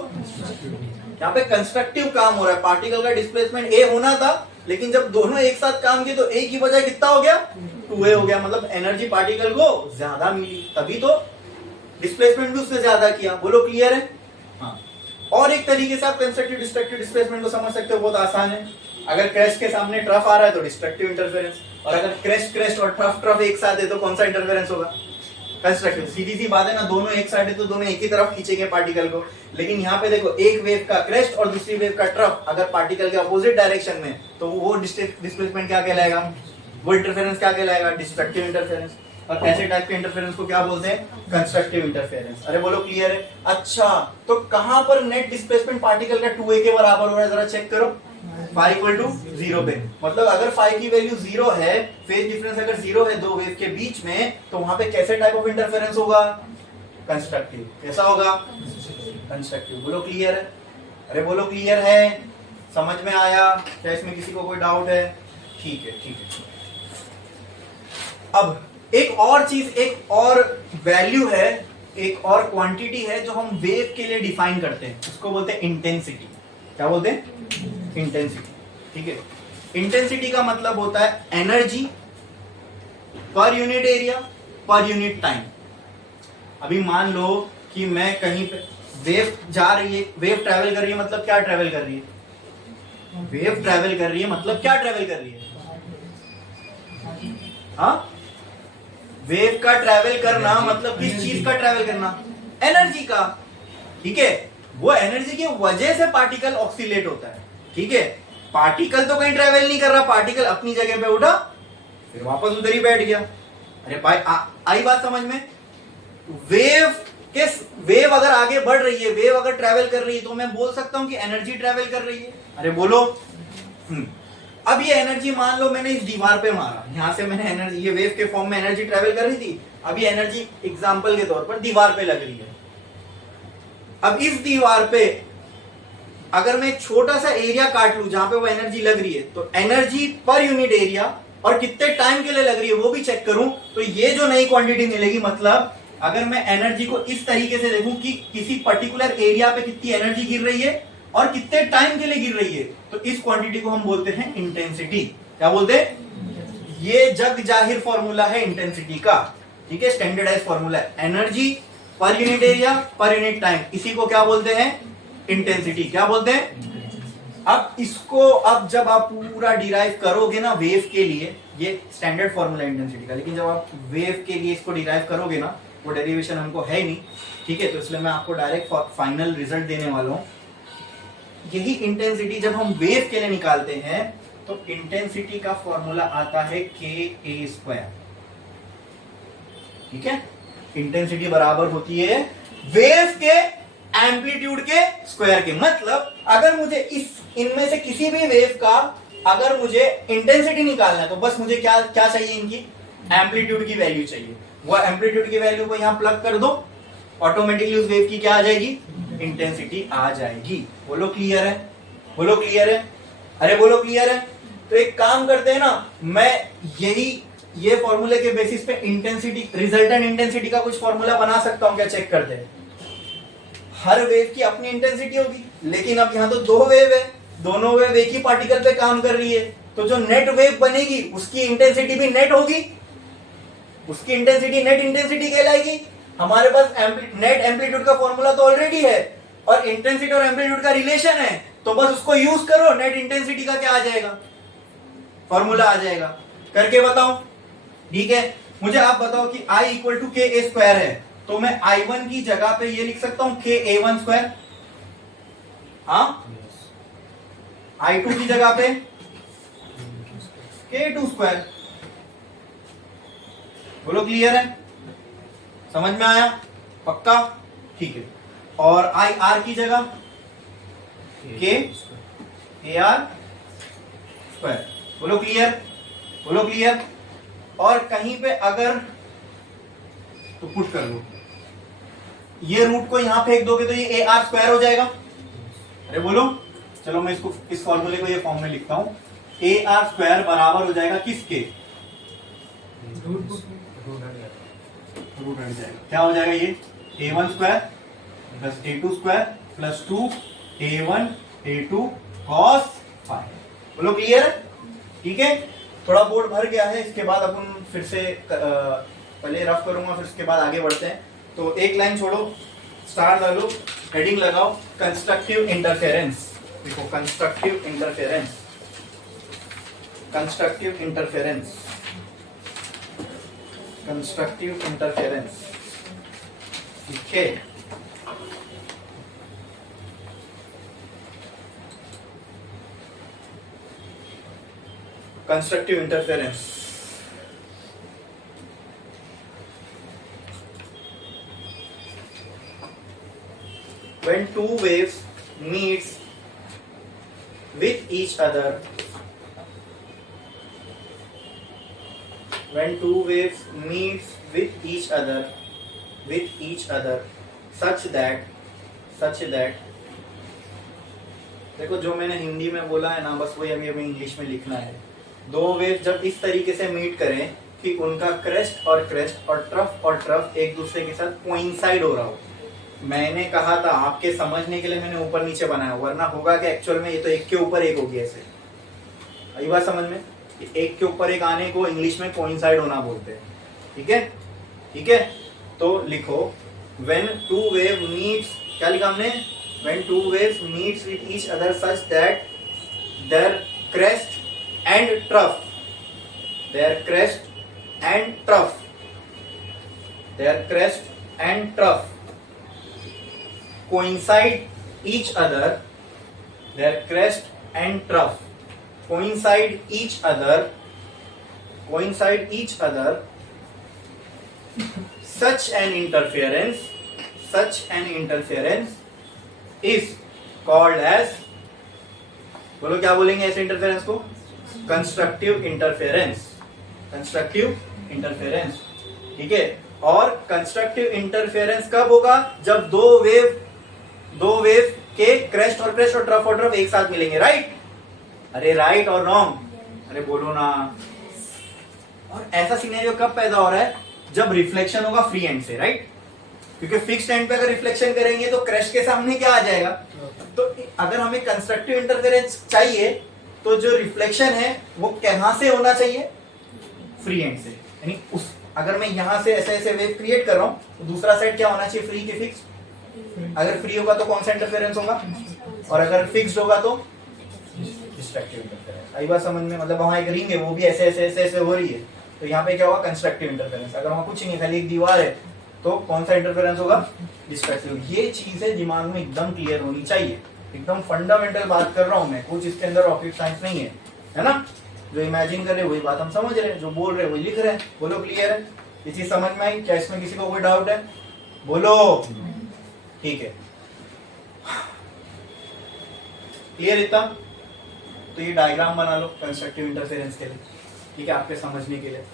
यहाँ पे कंस्ट्रक्टिव काम हो रहा है। पार्टिकल का डिस्प्लेसमेंट ए होना था, लेकिन जब दोनों एक साथ काम किए तो ए की बजाय कितना हो गया? 2a हो गया। मतलब एनर्जी पार्टिकल को ज्यादा मिली, तभी तो डिस्प्लेसमेंट भी उसने ज्यादा किया। बोलो क्लियर है? हाँ। और एक तरीके से आप कंस्ट्रक्टिव डिस्ट्रक्टिव डिस्प्लेसमेंट को समझ सकते हो, बहुत आसान है। अगर क्रेस्ट के सामने ट्रफ आ रहा है तो डिस्ट्रक्टिव इंटरफेरेंस, और अगर क्रेस्ट और ट्रफ एक साथ है तो कौन सा इंटरफेरेंस होगा? कंस्ट्रक्टिव। सीधी सी बात है ना, दोनों एक साइड है तो दोनों एक ही तरफ खींचेंगे पार्टिकल को। लेकिन यहाँ पे देखो, एक वेव का क्रेस्ट और दूसरी वेव का ट्रफ अगर पार्टिकल के अपोजिट डायरेक्शन में, तो वो डिस्प्लेसमेंट क्या कहलाएगा? वो इंटरफेरेंस क्या कहलाएगा? Destructive interference. और ऐसे टाइप के इंटरफेरेंस को क्या बोलते हैं? Constructive interference. अरे बोलो क्लियर है? अच्छा, तो कहां पर नेट डिस्प्लेसमेंट पार्टिकल का 2a के बराबर हो रहा है, जरा चेक करो। फाई इक्वल टू 0 पे, मतलब अगर फाई की वैल्यू 0 है, फेज डिफरेंस अगर 0 है दो वेव के बीच में, तो वहां पे कैसे टाइप ऑफ इंटरफेरेंस होगा? कंस्ट्रक्टिव। कैसा होगा? कंस्ट्रक्टिव। बोलो क्लियर है? अरे बोलो क्लियर है? समझ में आया क्या? इसमें किसी को कोई डाउट है? ठीक है, ठीक है। अब एक और चीज, एक और वैल्यू है, एक और क्वांटिटी है जो हम वेव के लिए डिफाइन करते हैं, उसको बोलते हैं इंटेंसिटी। क्या बोलते हैं? इंटेंसिटी। ठीक है, इंटेंसिटी का मतलब होता है energy per unit area per unit time. अभी मान लो कि मैं कहीं पे, वेव जा रही है, वेव ट्रैवल कर रही है, मतलब क्या ट्रैवल कर रही है? वेव ट्रैवल कर रही है मतलब क्या ट्रैवल कर रही है? हाँ, वेव का ट्रैवल करना मतलब किस चीज का ट्रैवल करना? एनर्जी का। ठीक है, वो एनर्जी की वजह से पार्टिकल ऑक्सीलेट होता है। ठीक है, पार्टिकल तो कहीं ट्रैवल नहीं कर रहा, पार्टिकल अपनी जगह पे उठा फिर वापस उधर ही बैठ गया। अरे भाई, आई बात समझ में? वेव अगर आगे बढ़ रही है, वेव अगर ट्रैवल कर रही है, तो मैं बोल सकता हूं कि एनर्जी ट्रैवल कर रही है। अरे बोलो। अब ये एनर्जी, मान लो मैंने इस दीवार पे मारा, यहां से मैंने एनर्जी, ये वेव के फॉर्म में एनर्जी ट्रैवल कर रही थी, अब ये एनर्जी एग्जांपल के तौर पर दीवार पे लग रही है। अब इस दीवार पे अगर मैं एक छोटा सा एरिया काट लूं जहां पे वो एनर्जी लग रही है, तो एनर्जी पर यूनिट एरिया और कितने टाइम के लिए लग रही है वो भी चेक करूं, तो ये जो नई क्वांटिटी मिलेगी, मतलब अगर मैं एनर्जी को इस तरीके से देखूं कि किसी पर्टिकुलर एरिया पे कितनी एनर्जी गिर रही है और कितने टाइम के लिए गिर रही है, तो इस क्वांटिटी को हम बोलते हैं इंटेंसिटी। क्या बोलते हैं? ये जग जाहिर फॉर्मूला है इंटेंसिटी का। ठीक है, स्टैंडर्डाइज फॉर्मूला है, energy per unit area per unit time, इसी को क्या बोलते हैं? इंटेंसिटी। क्या बोलते हैं? अब इसको, अब जब आप पूरा डिराइव करोगे ना वेव के लिए, ये स्टैंडर्ड फॉर्मूला इंटेंसिटी का, लेकिन जब आप वेव के लिए इसको डिराइव करोगे ना, वो डेरिवेशन हमको है ही नहीं। ठीक है, तो इसलिए मैं आपको डायरेक्ट फाइनल रिजल्ट देने वाला हूं। यही इंटेंसिटी जब हम वेव के लिए निकालते हैं, तो इंटेंसिटी का फॉर्मूला आता है ka²। ठीक है, इंटेंसिटी बराबर होती है वेव के एम्पलीट्यूड के स्क्वायर के। मतलब अगर मुझे इनमें से किसी भी वेव का अगर मुझे इंटेंसिटी निकालना है, तो बस मुझे क्या क्या चाहिए? इनकी एम्पलीट्यूड की वैल्यू चाहिए। वो एम्पलीट्यूड की वैल्यू को यहां प्लग कर दो, ऑटोमेटिकली उस वेव की क्या आ जाएगी? इंटेंसिटी आ जाएगी। बोलो क्लियर है? बोलो क्लियर है? अरे बोलो क्लियर है? तो एक काम करते हैं ना, मैं ये फॉर्मूले के बेसिस पे इंटेंसिटी, रिजल्टेंट इंटेंसिटी का कुछ फॉर्मूला बना सकता हूं क्या? चेक करते हैं। हर वेव की अपनी इंटेंसिटी होगी, लेकिन अब यहां तो दो वेव है, दोनों वेव एक ही पार्टिकल पे काम कर रही है, तो जो नेट वेव बनेगी उसकी इंटेंसिटी भी नेट होगी, उसकी इंटेंसिटी नेट इंटेंसिटी कहलाएगी। हमारे पास नेट एम्पलीट्यूड का फॉर्मूला तो ऑलरेडी है, और इंटेंसिटी और एम्पलीट्यूड का रिलेशन है, तो बस उसको यूज करो, नेट इंटेंसिटी का क्या आ जाएगा? फॉर्मूला आ जाएगा। करके बताओ। ठीक है, मुझे आप बताओ कि I इक्वल टू ka² है, तो मैं I1 की जगह पे ये लिख सकता हूं ka1²। हाँ, I2 की जगह पे k2²। बोलो क्लियर है? समझ में आया? पक्का? ठीक है, और IR की जगह kAR²। बोलो क्लियर? बोलो क्लियर? और कहीं पे अगर तो पुट कर दो, ये रूट को यहां फेंक दोगे तो ये AR² हो जाएगा। अरे बोलो, चलो मैं इसको, इस फॉर्मूले को ये फॉर्म में लिखता हूं, AR² बराबर हो जाएगा किसके? रूट हट जाएगा, क्या हो जाएगा? ये A1² plus A2² plus 2 A1 A2 cos phi। बोलो क्लियर है? ठीक है, थोड़ा बोर्ड भर गया है, इसके बाद अपन फिर से पहले रफ करूंगा, फिर उसके बाद आगे बढ़ते हैं। तो एक लाइन छोड़ो, स्टार डालो, हेडिंग लगाओ, कंस्ट्रक्टिव इंटरफेरेंस। देखो, constructive interference constructive interference, constructive interference, ठीक है। Constructive interference, when two waves meets with each other, when two waves meets with each other such that देखो जो मैंने हिंदी में बोला है ना, बस वही अभी हमें इंग्लिश में लिखना है। दो वेव जब इस तरीके से मीट करें कि उनका क्रेस्ट और ट्रफ एक दूसरे के साथ कोइंसाइड हो रहा हो। मैंने कहा था आपके समझने के लिए मैंने ऊपर नीचे बनाया, वरना होगा कि एक्चुअल में ये तो एक के ऊपर एक होगी। ऐसे आई बात समझ में? एक के ऊपर एक आने को इंग्लिश में कोइंसाइड होना बोलते हैं, ठीक है, ठीक है। तो लिखो व्हेन टू वेव मीट्स, क्या लिखा हमने? When two waves meets with each other such that their crest and trough, their crest and trough, their crest and trough coincide each other, their crest and trough coincide each other, such an interference is called as, बोलो क्या बोलेंगे ऐसे interference को? Constructive interference, constructive interference, ठीक है। और constructive interference कब होगा? जब दो वेव के क्रेस्ट और ट्रफ एक साथ मिलेंगे, राइट? अरे राइट और रॉन्ग? अरे बोलो ना। और ऐसा सिनेरियो कब पैदा हो रहा है? जब रिफ्लेक्शन होगा फ्री एंड से, राइट? क्योंकि फिक्स्ड एंड पे अगर रिफ्लेक्शन करेंगे तो क्रेस्ट के सामने क्या आ जाएगा? तो अगर हमें कंस्ट्रक्टिव इंटरफेरेंस चाहिए तो जो रिफ्लेक्शन है वो कहां से होना चाहिए? फ्री एंड से। यानी उस अगर मैं यहां से ऐसे वेव क्रिएट कर रहा हूं तो दूसरा साइड क्या होना चाहिए? फ्री की फिक्स। अगर फ्री होगा तो कौन सा इंटरफेरेंस होगा? और अगर फिक्स्ड होगा तो डिस्ट्रक्टिव इंटरफेरेंस। आई बात समझ में? मतलब वहां एक रिंग है, वो भी ऐसे हो रही है, तो यहाँ पे क्या होगा? Constructive interference. अगर वहां कुछ नहीं, खाली एक दीवार है, तो कौन सा इंटरफेरेंस होगा? डिस्ट्रक्टिव। ये चीजें दिमाग में एकदम क्लियर होनी चाहिए। एकदम फंडामेंटल बात कर रहा हूं मैं, कुछ इसके अंदर रॉकेट साइंस नहीं है ना? जो इमेजिन कर रहे वही बात हम समझ रहे हैं, जो बोल रहे वही लिख रहे हैं। बोलो क्लियर है? ये चीज समझ में आई? क्या इसमें किसी को कोई डाउट है? बोलो। ठीक है, क्लियर इतना? तो ये डायग्राम बना लो कंस्ट्रक्टिव इंटरफेरेंस के लिए, ठीक है, आपके समझने के लिए।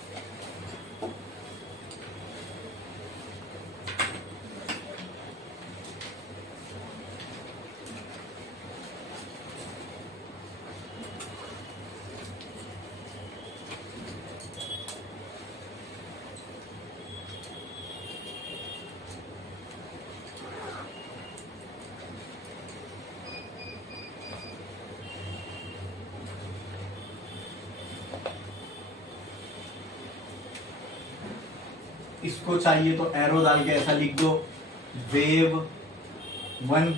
इसको चाहिए तो एरो डाल के ऐसा लिख दो, वेव 1,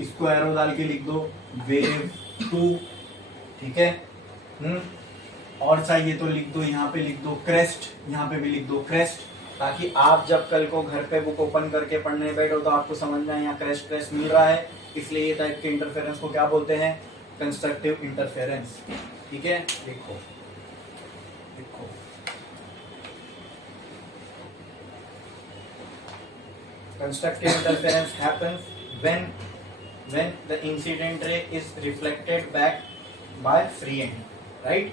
इसको एरो डाल के लिख दो वेव 2, ठीक है। और चाहिए तो लिख दो, यहाँ पे लिख दो क्रेस्ट, यहाँ पे भी लिख दो क्रेस्ट, ताकि आप जब कल को घर पे बुक ओपन करके पढ़ने बैठो तो आपको समझ में आए यहाँ क्रेस्ट मिल रहा है। इसलिए ये टाइप के इंटरफेरेंस को क्या बोलते हैं? कंस्ट्रक्टिव इंटरफेरेंस, ठीक है। देखो देखो, constructive interference happens when the incident ray is reflected back by free end, right?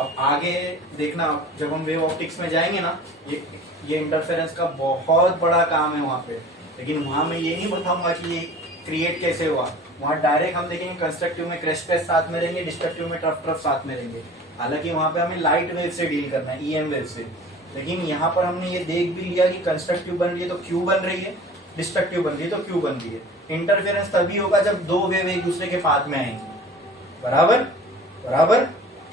अब आगे देखना, जब हम वेव ऑप्टिक्स में जाएंगे ना, ये इंटरफेरेंस का बहुत बड़ा काम है वहां पे। लेकिन वहां मैं ये नहीं बताऊंगा कि ये क्रिएट कैसे हुआ। वहां डायरेक्ट हम देखेंगे कंस्ट्रक्टिव में क्रेस्ट साथ में रहेंगे, डिस्ट्रक्टिव में ट्रफ साथ में रहेंगे। हालांकि वहां पे हमें लाइट वेव से डील करना है, ईएम वेव से। लेकिन यहाँ पर हमने ये देख भी लिया कि कंस्ट्रक्टिव बन रही है तो क्यू बन रही है, डिस्ट्रक्टिव बन रही है तो क्यू बन रही है। इंटरफेरेंस तभी होगा जब दो वेव एक दूसरे के पाथ में आएंगी, बराबर बराबर,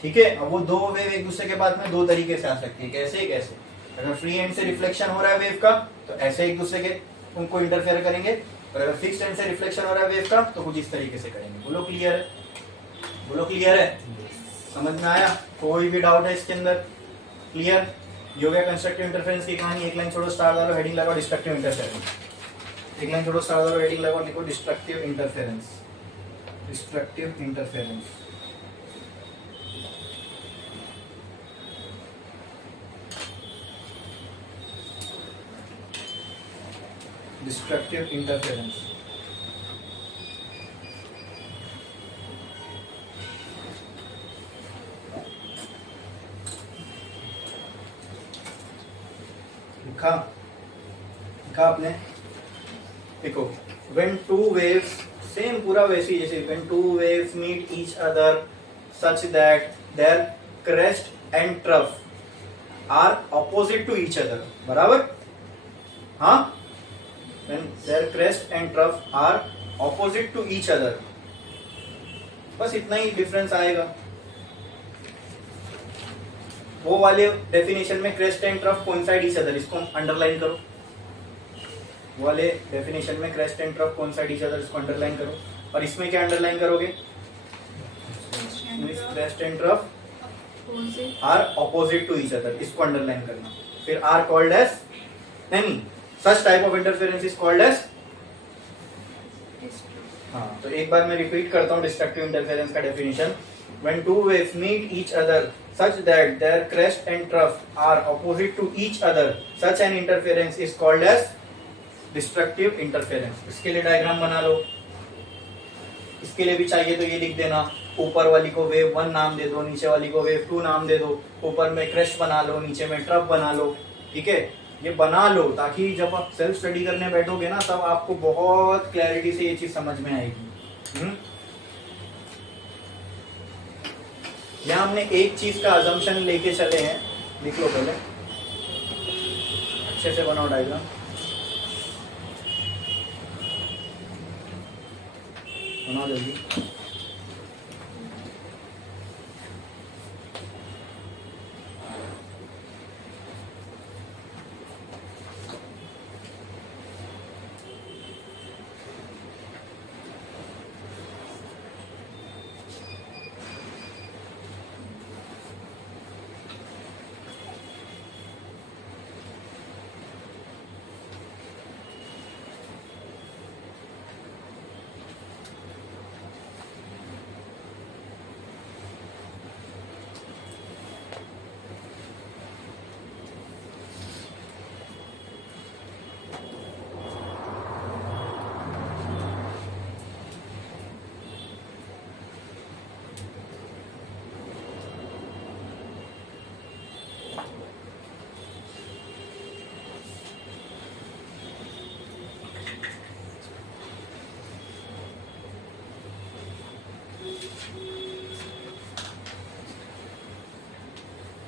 ठीक है। अब वो दो वेव एक दूसरे के पाथ में दो तरीके से आ सकती है। कैसे? अगर फ्री एंड से रिफ्लेक्शन हो रहा है वेव का तो ऐसे एक दूसरे के उनको इंटरफेयर करेंगे, और अगर फिक्स्ड एंड से रिफ्लेक्शन हो रहा है वेव का तो कुछ इस तरीके से करेंगे। बोलो क्लियर है? बोलो क्लियर है? समझ में आया? कोई भी डाउट है इसके अंदर? क्लियर? ये हो गया कंस्ट्रक्टिव इंटरफेरेंस की कहानी। एक लाइन छोड़ो, स्टार डालो, हेडिंग लगाओ डिस्ट्रक्टिव इंटरफेरेंस। एक लाइन छोड़ो, स्टार डालो, हेडिंग लगाओ, लिखो destructive interference. Destructive interference. Destructive interference. लिखा? लिखा आपने? देखो, when two waves, सेम पूरा वैसे ही जैसे when two waves meet each other such that their crest and trough are opposite to each other, बराबर? हाँ, when their crest and trough are opposite to each other, बस इतना ही difference आएगा। वो वाले डेफिनेशन में crest and trough coincide each other, इसको underline करो। वो वाले डेफिनेशन में crest and trough coincide each other, इसको अंडरलाइन करो। और इसमें क्या अंडरलाइन करोगे? Crest and trough are opposite to each other, इसको अंडरलाइन करना। फिर आर कॉल्ड एज, नहीं, such type of interference is called as. हाँ, तो एक बार मैं रिपीट करता हूँ डिस्ट्रक्टिव इंटरफेरेंस का definition. When two waves meet each other such that their crest and trough are opposite to each other, such an interference is called as destructive interference. इसके लिए डायग्राम बना लो। इसके लिए भी चाहिए तो ये लिख देना, ऊपर वाली को वेव 1 नाम दे दो, नीचे वाली को वेव 2 नाम दे दो। ऊपर में क्रेस्ट बना लो, नीचे में ट्रफ बना लो। ठीक है, ये बना लो ताकि जब आप सेल्फ स्टडी करने बैठोगे ना, तब आपको बहुत क्लैरिटी से ये चीज समझ में आएगी। यहाँ हमने एक चीज का अजम्पशन लेके चले हैं, लिख लो पहले, अच्छे से बनाओ डायग्राम। बनाओ जल्दी।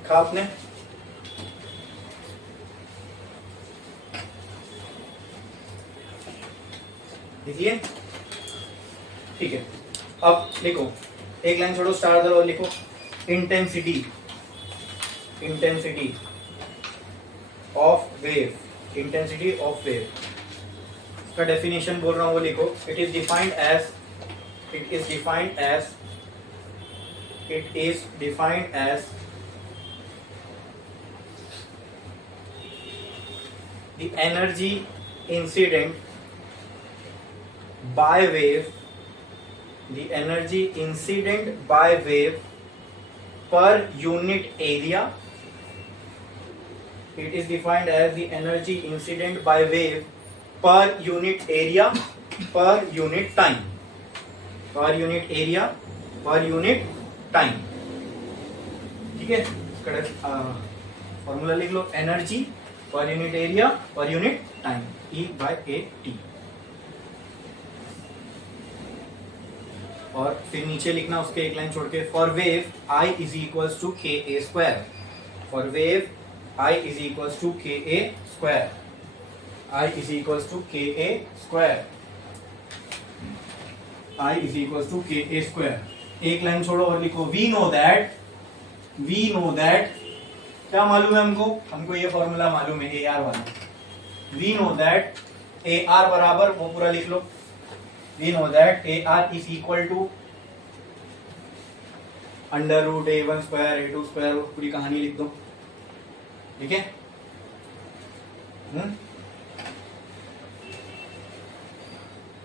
लिखा आपने? देखिए, ठीक है। अब लिखो, एक लाइन छोड़ो, स्टार दो और लिखो intensity, intensity of wave, intensity of wave का डेफिनेशन बोल रहा हूं वो लिखो। It is defined as, it is defined as, it is defined as the energy incident by wave, the energy incident by wave per unit area. It is defined as the energy incident by wave per unit area, per unit time, per unit area, per unit time. ठीक है, इसका formula लिख लो, energy per unit area per unit time, E/AT। और फिर नीचे लिखना उसके एक लाइन छोड़ के, for wave I is equals to KA square, for wave I is equals to KA square, I is equals to KA square, I is equals to KA square. एक line छोड़ो और लिखो, वी नो दैट, क्या मालूम है हमको? हमको ये फॉर्मूला मालूम है, AR वाला। We know that a r बराबर वो पूरा लिख लो, we know that a r is equal to under root a one square a two square, पूरी कहानी लिख दो, ठीक है।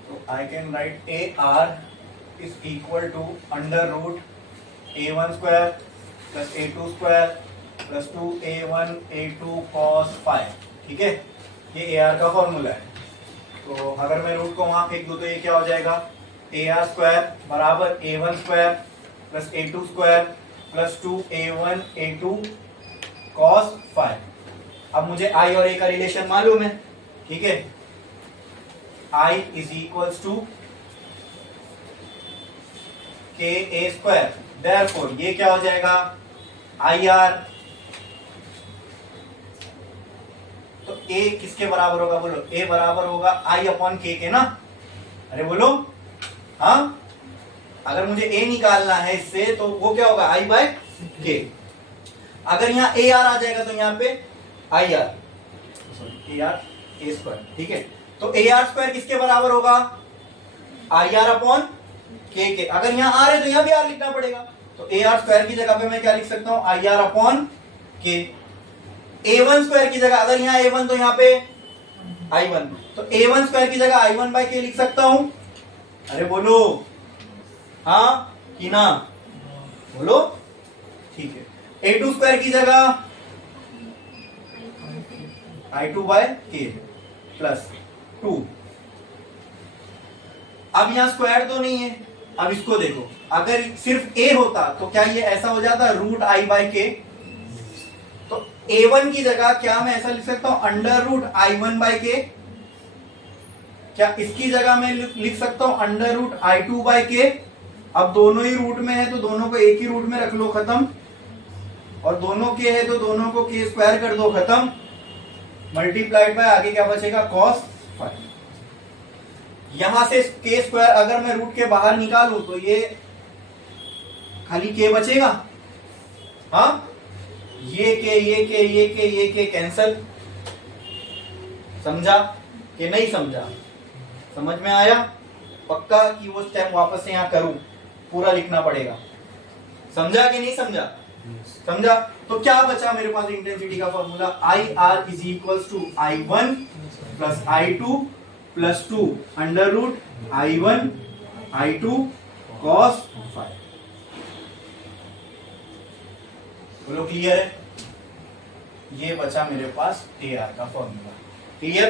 तो I can write a r is equal to under root a one square plus a two square plus 2a1 a2 cos five, ठीक है। ये ए आर का फॉर्मूला है। तो अगर मैं रूट को वहां फेंक दूं तो ये क्या हो जाएगा, ए आर स्क्वायर बराबर a one square plus a two square plus 2a1 a2 cos five. अब मुझे आई और ए का रिलेशन मालूम है, ठीक है। आई इज इक्वल्स टू के ए स्क्वायर, देयरफॉर ये क्या हो जाएगा, आई आर। तो ए किसके बराबर होगा बोलो, ए बराबर होगा आई अपॉन के ना, अरे बोलो हाँ। अगर मुझे ए निकालना है इससे तो वो क्या होगा, आई बाय के। अगर यहाँ ए आर आ जाएगा तो यहाँ पे I R, A R A square, ठीक है। तो ए आर स्क्वायर किसके बराबर होगा, आई आर अपॉन के। अगर यहाँ आर है तो यहाँ भी आर लिखना पड़ेगा। तो ए आर स्क्वायर की जगह पे मैं क्या लिख सकता हूँ, आई आर अपॉन के। ए वन स्क्वायर की जगह अगर यहाँ ए वन तो यहाँ पे आई वन, तो ए वन स्क्वायर की जगह आई वन बाई के लिख सकता हूं, अरे बोलो हाँ कि ना, बोलो ठीक है। ए टू स्क्वायर की जगह आई टू बाय के प्लस 2। अब यहां स्क्वायर तो नहीं है, अब इसको देखो, अगर सिर्फ ए होता तो क्या ये ऐसा हो जाता रूट आई बाय के। तो a1 की जगह क्या मैं ऐसा लिख सकता हूं, under root I one by K. क्या इसकी जगह मैं लिख सकता हूं under root I two by K. अब दोनों ही रूट में है तो दोनों को एक ही रूट में रख लो, खत्म। और दोनों के है तो दोनों को के स्क्वायर कर दो, खत्म। मल्टीप्लाइड बाय आगे क्या बचेगा, कॉस फाइव। यहां से के स्क्वायर अगर मैं रूट के बाहर निकालूं तो ये खाली के बचेगा, हाँ। ये के कैंसल। समझा कि नहीं समझा, समझ में आया पक्का कि वो स्टेप वापस से यहां करूं, पूरा लिखना पड़ेगा। समझा कि नहीं समझा, समझा। तो क्या बचा मेरे पास इंटेंसिटी का formula, I R is equals to I one plus I two plus 2 under root I one I two cos five. बोलो क्लियर है, ये बचा मेरे पास ए आर का फॉर्मूला। क्लियर,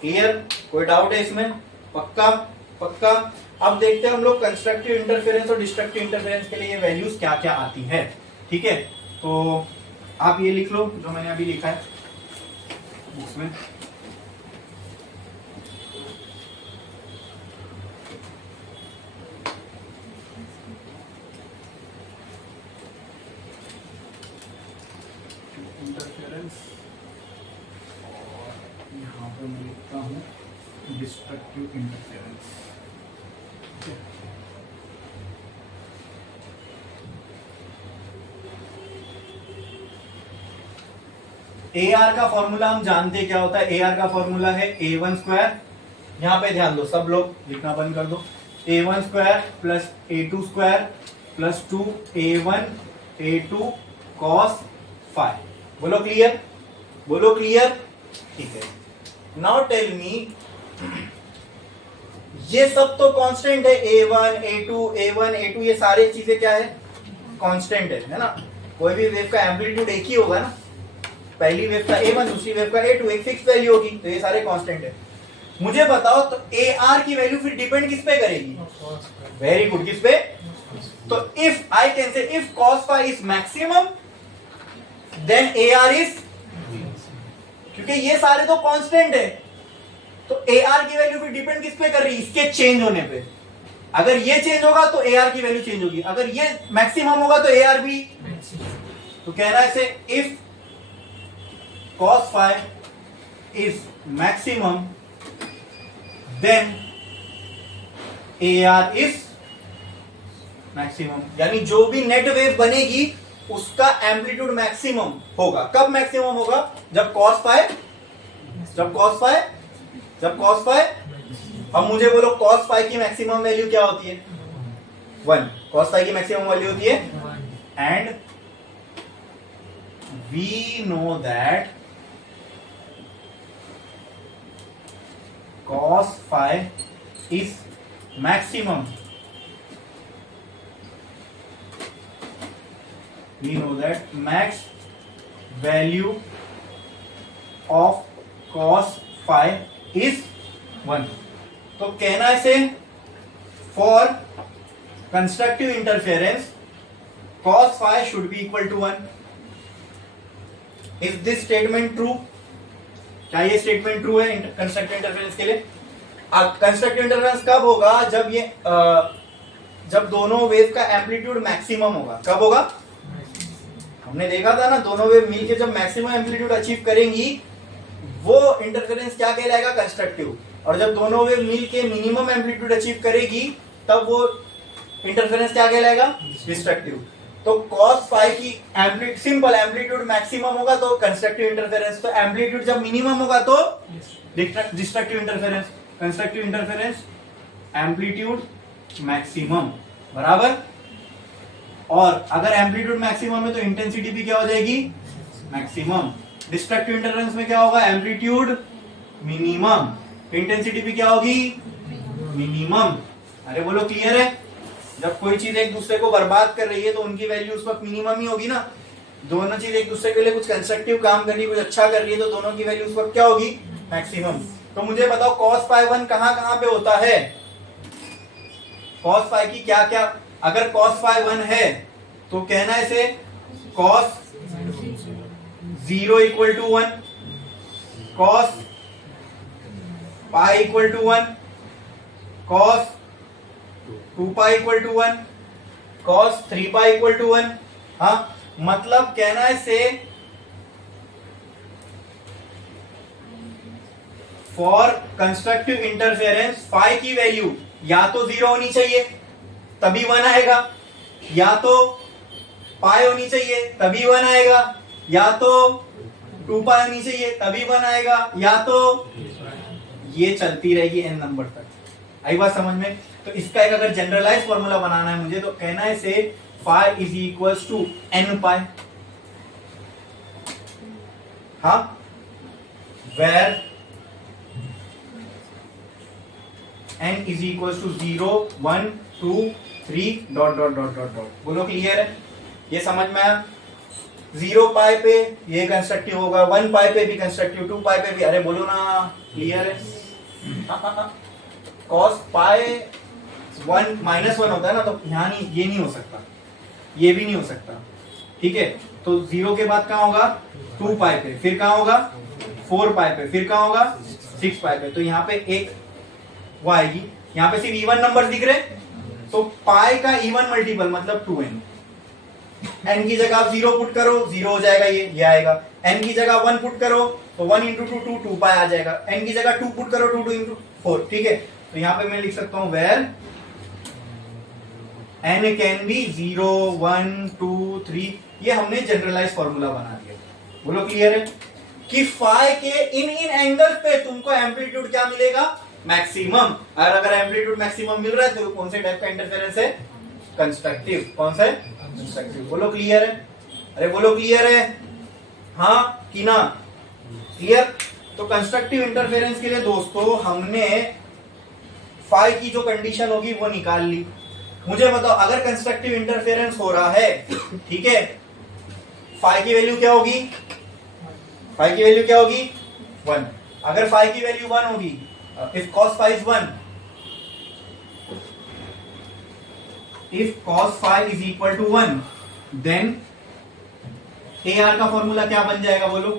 क्लियर, कोई डाउट है इसमें, पक्का पक्का। अब देखते हैं हम लोग कंस्ट्रक्टिव इंटरफेरेंस और डिस्ट्रक्टिव इंटरफेरेंस के लिए वैल्यूज क्या क्या आती है, ठीक है। तो आप ये लिख लो जो मैंने अभी लिखा है बुक्स में। इंटरफेरेंस और यहाँ पर मैं लिखता हूँ डिस्ट्रक्टिव इंटरफेरेंस। ए आर का फॉर्मूला हम जानते क्या होता है, ए आर का फॉर्मूला है ए वन स्क्वायर, यहाँ पे ध्यान दो सब लोग लिखना बंद कर दो, a one square plus a two square plus 2a1 a2 cos five. बोलो क्लियर, बोलो क्लियर, ठीक है। नाउ टेल मी, ये सब तो कांस्टेंट है, a1 a1 a2 ये सारी चीजें क्या है, कांस्टेंट है ना। कोई भी वेव का एम्पलीट्यूड एक ही होगा ना, पहली वेव का a1 दूसरी वेव का a2, एक फिक्स वैल्यू होगी, तो ये सारे कांस्टेंट है। मुझे बताओ तो ar की वैल्यू फिर डिपेंड किस पे करेगी, वेरी गुड, किस पे। तो if I can say if cos phi is maximum then ar is, क्योंकि ये सारे तो कांस्टेंट है, तो ar की वैल्यू फिर डिपेंड किस पे कर रही है, इसके चेंज होने पे। अगर ये चेंज होगा तो ar की वैल्यू चेंज होगी, अगर ये मैक्सिमम होगा तो ar भी। तो कह रहा है से if cos phi is maximum then AR is maximum, यानी जो भी नेट वेव बनेगी उसका एम्पलीट्यूड मैक्सिमम होगा। कब मैक्सिमम होगा, जब cos phi जब cos फाई, अब मुझे बोलो cos फाई की मैक्सिमम वैल्यू क्या होती है? 1। cos फाई की मैक्सिमम वैल्यू होती है, and we know that cos phi is maximum, we know that max value of cos phi is 1। तो कहना है for constructive interference cos phi should be equal to 1। is this statement true? क्या ये statement true है constructive interference के लिए? Constructive interference कब होगा? जब दोनों वेव का एम्पलीट्यूड मैक्सिमम होगा। कब होगा? हमने देखा था ना, दोनों वेव मिलके जब मैक्सिमम एम्पलीट्यूड अचीव करेंगी वो इंटरफेरेंस क्या कहलाएगा? कंस्ट्रक्टिव। और जब दोनों वेव मिलके मिनिमम एम्पलीट्यूड अचीव करेगी तब वो इंटरफेरेंस क्या कहलाएगा? डिस्ट्रक्टिव। तो cos फाई की सिंपल एम्पलीट्यूड मैक्सिमम होगा तो कंस्ट्रक्टिव इंटरफेरेंस, तो एम्पलीट्यूड जब मिनिमम होगा तो destructive interference. Constructive interference amplitude maximum बराबर, और अगर एम्पलीट्यूड मैक्सिमम है तो इंटेंसिटी भी क्या हो जाएगी? मैक्सिमम। डिस्ट्रक्टिव इंटरफेरेंस में क्या होगा? एम्पलीट्यूड मिनिमम, इंटेंसिटी भी क्या होगी? मिनिमम। अरे बोलो क्लियर है? जब कोई चीज एक दूसरे को बर्बाद कर रही है तो उनकी वैल्यू उस वक्त मिनिमम ही होगी ना। दोनों चीज एक दूसरे के लिए कुछ कंस्ट्रक्टिव काम कर रही है, कुछ अच्छा कर रही है, तो दोनों की वैल्यू उस वक्त क्या होगी? मैक्सिमम। तो मुझे बताओ cos फाई 1 कहां कहां पे होता है? cos फाई की क्या क्या, अगर cos फाई 1 है तो कहना है इसे cos 0 equal to 1, cos pi equal to 1, cos 2 pi equal to 1, cos 3 pi equal to 1। हाँ, मतलब कहना है से फॉर कंस्ट्रक्टिव इंटरफेरेंस फाई की वैल्यू या तो 0 होनी चाहिए तभी 1 आएगा, या तो पाई होनी चाहिए तभी 1 आएगा, या तो 2 पाई होनी चाहिए तभी 1 आएगा, या तो ये चलती रहेगी n नंबर तक। आई बात समझ में? तो इसका एक अगर जनरलाइज फॉर्मूला बनाना है मुझे तो कहना है से phi is equals to n pi. हाँ, where n is equals to 0 1 2 3 dot dot dot dot dot. बोलो क्लियर है? ये समझ में आया? 0 पाई पे ये कंस्ट्रक्टिव होगा, 1 पाई पे भी कंस्ट्रक्टिव, 2 पाई पे भी। अरे बोलो ना, क्लियर है? cos पाई 1 -1 होता है ना, तो यहाँ नहीं, ये नहीं हो सकता, ये भी नहीं हो सकता। ठीक है, तो 0 के बाद कहाँ होगा? 2 पाई पे, फिर कहाँ होगा? 4 पाई पे, फिर कहाँ होगा? 6 पाई पे। तो यहाँ पे एक वो आएगी, यहाँ पे सिर्फ इवन नंबर दिख रहे, तो पाई का इवन मल्टीपल मतलब 2n। n की जगह आप 0 पुट करो, 0 हो जाएगा, ये आएगा। n की जगह 1 पुट करो तो 1 इंटू 2 2 पाई आ जाएगा। n की जगह 2 पुट करो, 2 इंटू 4। ठीक है, तो यहाँ पे मैं लिख सकता हूं वेर n कैन बी 0 1 2 3। ये हमने जनरलाइज फॉर्मूला बना दिया। बोलो क्लियर है? कि फाई के इन एंगल पे तुमको एम्पलीट्यूड क्या मिलेगा? मैक्सिमम। और अगर एम्पलीट्यूड मैक्सिमम मिल रहा है तो कौन से टाइप का इंटरफेरेंस है? कंस्ट्रक्टिव। कौन सा है? कंस्ट्रक्टिव। बोलो क्लियर है? अरे बोलो क्लियर है? हाँ कि ना? क्लियर? तो कंस्ट्रक्टिव इंटरफेरेंस के लिए दोस्तों हमने फाई की जो कंडीशन होगी वो निकाल ली। मुझे बताओ, अगर कंस्ट्रक्टिव इंटरफेरेंस हो रहा है, ठीक है, फाई की वैल्यू क्या होगी? फाई की वैल्यू क्या होगी? 1। अगर फाई की वैल्यू 1 होगी, if cos phi is 1, if cos phi is equal to 1, then AR का फॉर्मूला क्या बन जाएगा? बोलो।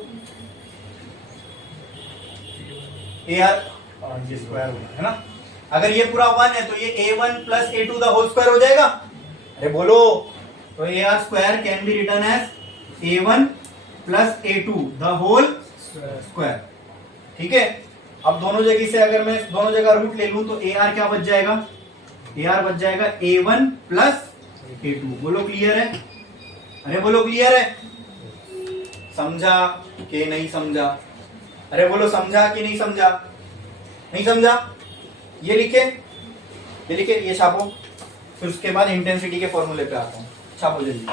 AR ये स्क्वायर होगा, है ना? अगर ये पूरा 1 है तो ये A1 plus A2 the whole square हो जाएगा। अरे बोलो, तो AR square can be written as A1 plus A2 the whole square. ठीक है, अब दोनों जगह से अगर मैं दोनों जगह रूट ले लूं तो AR क्या बच जाएगा? AR बच जाएगा A1 प्लस A2। बोलो क्लियर है? अरे बोलो क्लियर है? समझा कि नहीं समझा? अरे बोलो समझा कि नहीं समझा? नहीं समझा? ये लिखे, ये लिखे, ये छापो, फिर उसके बाद इंटेंसिटी के फॉर्मूले पे आता हूं। छापो जल्दी।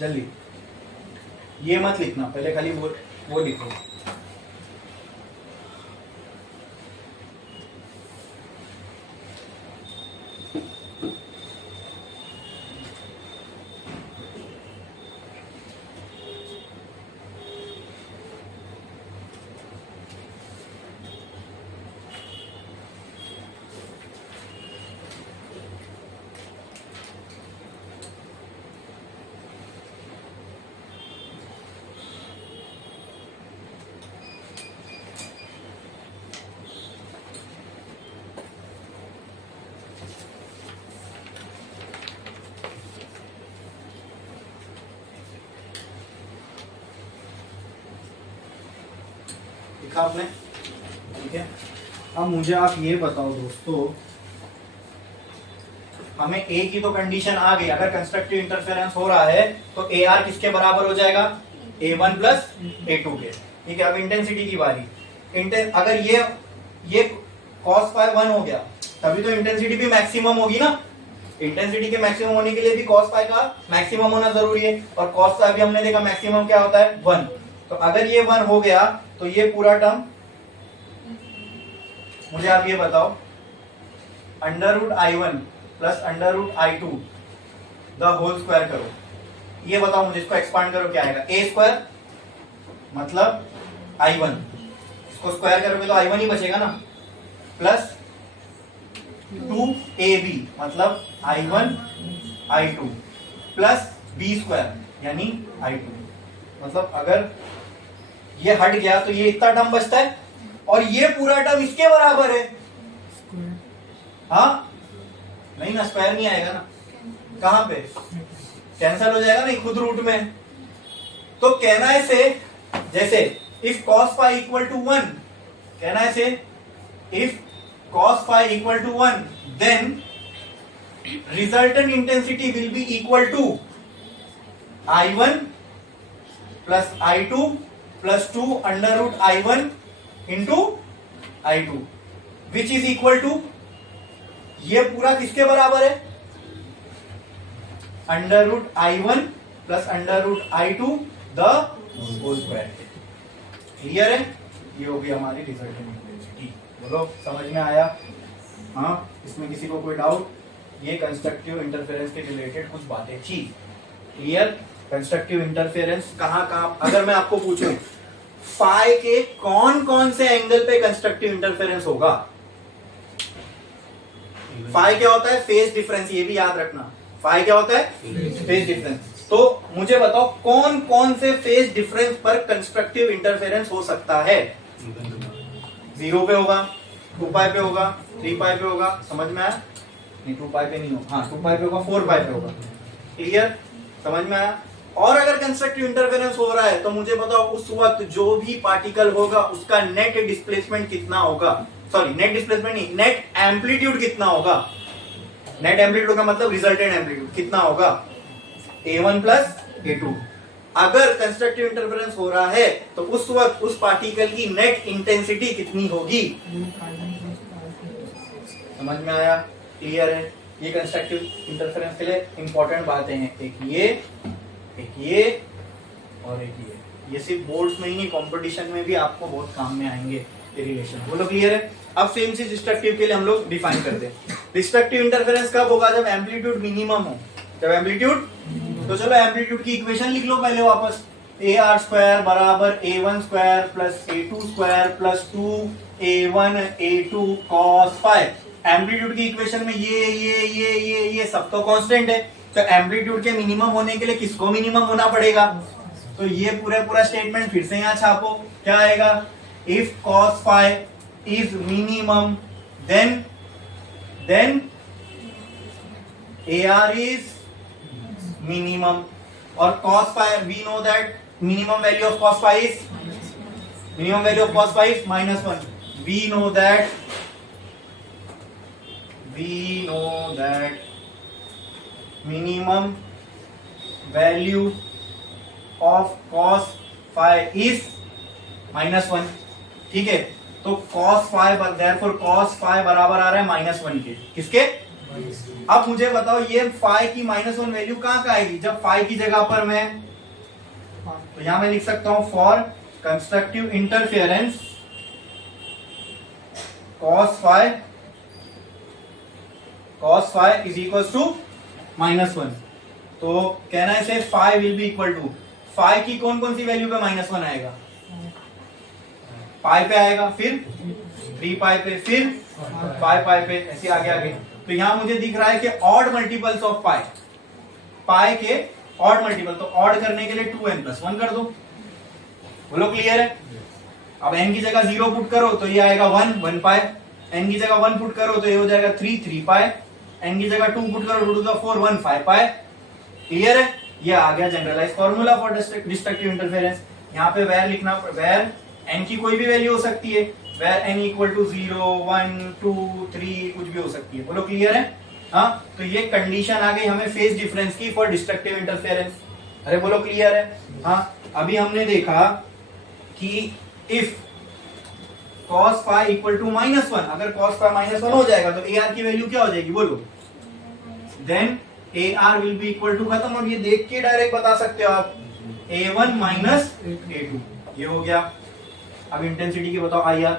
जल्दी, ये मत लिखना, पहले खाली वो लिखो। लिखा आपने? ठीक है। अब मुझे आप ये बताओ दोस्तों, हमें ए की तो कंडीशन आ गई, अगर कंस्ट्रक्टिव इंटरफेरेंस हो रहा है तो ए आर किसके बराबर हो जाएगा? A1 प्लस A2 के। ठीक है, अब इंटेंसिटी की बारी। अगर ये cos फाई 1 हो गया, तभी तो इंटेंसिटी भी मैक्सिमम होगी ना। इंटेंसिटी के मैक्सिमम होने के लिए भी cos फाई का मैक्सिमम होना जरूरी है, और cos फाई भी हमने देखा मैक्सिमम क्या होता है? 1। तो अगर ये 1 हो गया तो ये पूरा टर्म, मुझे आप ये बताओ, √I1 plus √I2 the whole square करो। ये बताओ मुझे, इसको एक्सपांड करो, क्या आएगा? a स्क्वायर मतलब I1, इसको स्क्वायर करोगे तो I1 ही बचेगा ना, प्लस 2ab मतलब I1 I2 plus b square यानी I2। मतलब अगर ये हट गया तो ये इतना टर्म बचता है, और ये पूरा टर्म इसके बराबर है। हाँ नहीं ना, स्क्वायर नहीं आएगा ना, कहां पे? कैंसल हो जाएगा नहीं खुद रूट में। तो कहना है से, जैसे if cos phi equal to 1, कहना है से if cos phi equal to 1 then resultant intensity will be equal to I1 plus I2 plus 2 √I1 into I2 which is equal to, ये पूरा किसके बराबर है? √I1 plus √I2 the whole square. Clear है? ये होगी हमारी रिजल्टेंट इंटेंसिटी। बोलो समझ में आया? हाँ, इसमें किसी को कोई डाउट? ये कंस्ट्रक्टिव इंटरफेरेंस के रिलेटेड कुछ बातें थी। क्लियर? कंस्ट्रक्टिव इंटरफेरेंस कहाँ कहाँ, अगर मैं आपको पूछूं फाई के कौन कौन से एंगल पे कंस्ट्रक्टिव इंटरफेरेंस होगा? फाई क्या होता है? फेज डिफरेंस, ये भी याद रखना। फाई क्या होता है? Phase difference. तो मुझे बताओ कौन कौन से फेज डिफरेंस पर कंस्ट्रक्टिव इंटरफेरेंस हो सकता है? 0 पे होगा, 2 पाई पे होगा, 3 पाई पे होगा, समझ में आया? नहीं 2 पाई पे नहीं होगा, हाँ 2 पाई पे होगा, 4 पाई पे होगा। क्लियर? समझ में आया? और अगर कंस्ट्रक्टिव इंटरफेरेंस हो रहा है तो मुझे बताओ उस वक्त जो भी पार्टिकल होगा उसका नेट डिस्प्लेसमेंट कितना होगा? सॉरी, नेट डिस्प्लेसमेंट नहीं, नेट एम्पलीट्यूड कितना होगा? नेट एम्पलीट्यूड का मतलब रिजल्टेंट एम्पलीट्यूड कितना होगा? A1 plus A2। अगर कंस्ट्रक्टिव इंटरफेरेंस हो रहा है तो उस वक्त उस पार्टिकल की नेट इंटेंसिटी कितनी होगी? समझ में आया? क्लियर है? ये कंस्ट्रक्टिव इंटरफेरेंस के लिए इंपॉर्टेंट बातें हैं, एक ये और एक ये सिर्फ बोर्ड्स में ही नहीं, कंपटीशन में भी आपको बहुत काम में आएंगे ये रिलेशन। बोलो क्लियर है? अब सेम चीज डिस्ट्रक्टिव के लिए हम लोग डिफाइन करते हैं। डिस्ट्रक्टिव इंटरफेरेंस कब होगा? जब एम्पलीट्यूड मिनिमम हो। जब एम्पलीट्यूड, तो चलो एम्पलीट्यूड की इक्वेशन लिख लो पहले वापस। AR स्क्वायर बराबर A1 square plus A2 square plus 2A1 A2 cos phi. Amplitude की इक्वेशन में ये सब तो कांस्टेंट है, तो एम्पलीट्यूड के मिनिमम होने के लिए किसको मिनिमम होना पड़ेगा? तो ये पूरा स्टेटमेंट फिर से यहाँ छापो, क्या आएगा? If cos phi is minimum then AR is minimum, और cos phi we know that minimum value of cos phi is -1। We know that minimum value of cos phi is -1। ठीक है, तो cos phi therefore cos phi बराबर आ रहा है -1 के, किसके? अब मुझे बताओ ये फाइ की -1 वैल्यू कहां का आएगी जब फाइ की जगह पर मैं, तो यहां मैं लिख सकता हूं for constructive interference cos phi is equal to -1। तो कहना है से phi will be equal to, phi की कौन कौन सी वैल्यू पे -1 आएगा? पाई पे आएगा, फिर 3 पाई पे, फिर 5 पाई पे, ऐसे आगे आगे। तो यहां मुझे दिख रहा है कि ऑड मल्टीपल्स ऑफ पाई, पाई के ऑड मल्टीपल, तो ऑड करने के लिए 2n+1 कर दो। बोलो क्लियर है? अब n की जगह 0 पुट करो तो ये आएगा 1 पाई, n की जगह 1 पुट करो तो ये हो जाएगा 3 पाई, n की जगह 2 पुट करो 2 to the 4 5 पाई। क्लियर है? ये आ गया generalize formula for destructive interference. यहाँ पे वेर लिखना, वेर n की कोई भी वैल्यू हो सकती है, वेर n इक्वल टू 0 1 2 3 कुछ भी हो सकती है। बोलो क्लियर है? हाँ, तो ये कंडीशन आ गई हमें फेज डिफरेंस की फॉर डिस्ट्रक्टिव इंटरफेरेंस। अरे बोलो क्लियर है? हाँ, अभी हमने देखा कि if cos phi equal to -1, अगर cos फाइ -1 हो जाएगा तो AR की वैल्यू क्या हो जाएगी? बोलो, then AR will be equal to, खत्म। और ये देख के डायरेक्ट बता सकते हो आप, A1 माइनस A2, ये हो गया। अब इंटेंसिटी की बताओ IR,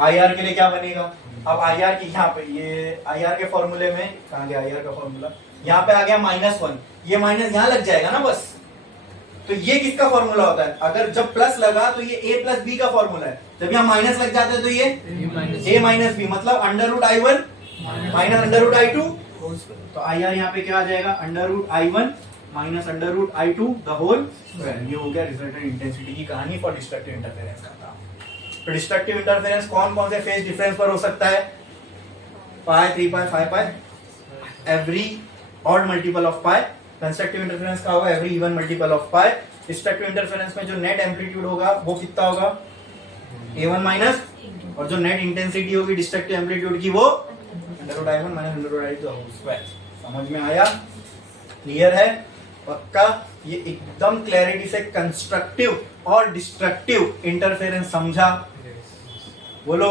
IR के लिए क्या बनेगा? अब IR की यहाँ पे, ये IR के फॉर्मूले में कहाँ गया IR का फॉर्मूला? यहाँ पे आ गया -1, ये माइनस यहाँ लग जाएगा ना बस। तो ये किसका फॉर्मूला होता है? अगर जब प्लस लगा तो ये a प्लस बी का फॉर्मूला है, जब यहाँ माइनस लग जाता है तो ये a माइनस बी, मतलब √I1 माइनस √I2। तो IR यहाँ पे क्या आ जाएगा? √I1 minus √I2 the whole square. ये हो गया रिजल्टेंट इंटेंसिटी की कहानी फॉर डिस्ट्रक्टिव इंटरफेरेंस का काम। तो डिस्ट्रक्टिव इंटरफेरेंस कौन कौन से फेज डिफरेंस पर हो सकता है? Pi, 3 pi, 5 pi, every odd multiple of pi. Constructive interference का होगा every even multiple of pi. Destructive interference में जो नेट एम्पलीट्यूड होगा वो कितना होगा? A1 माइनस, और जो नेट इंटेंसिटी होगी डिस्ट्रक्टिव एम्पलीट्यूड की वो √I1 minus √I2 whole square. समझ में आया? क्लियर है? पक्का? ये एकदम क्लैरिटी से कंस्ट्रक्टिव और डिस्ट्रक्टिव इंटरफेरेंस समझा? बोलो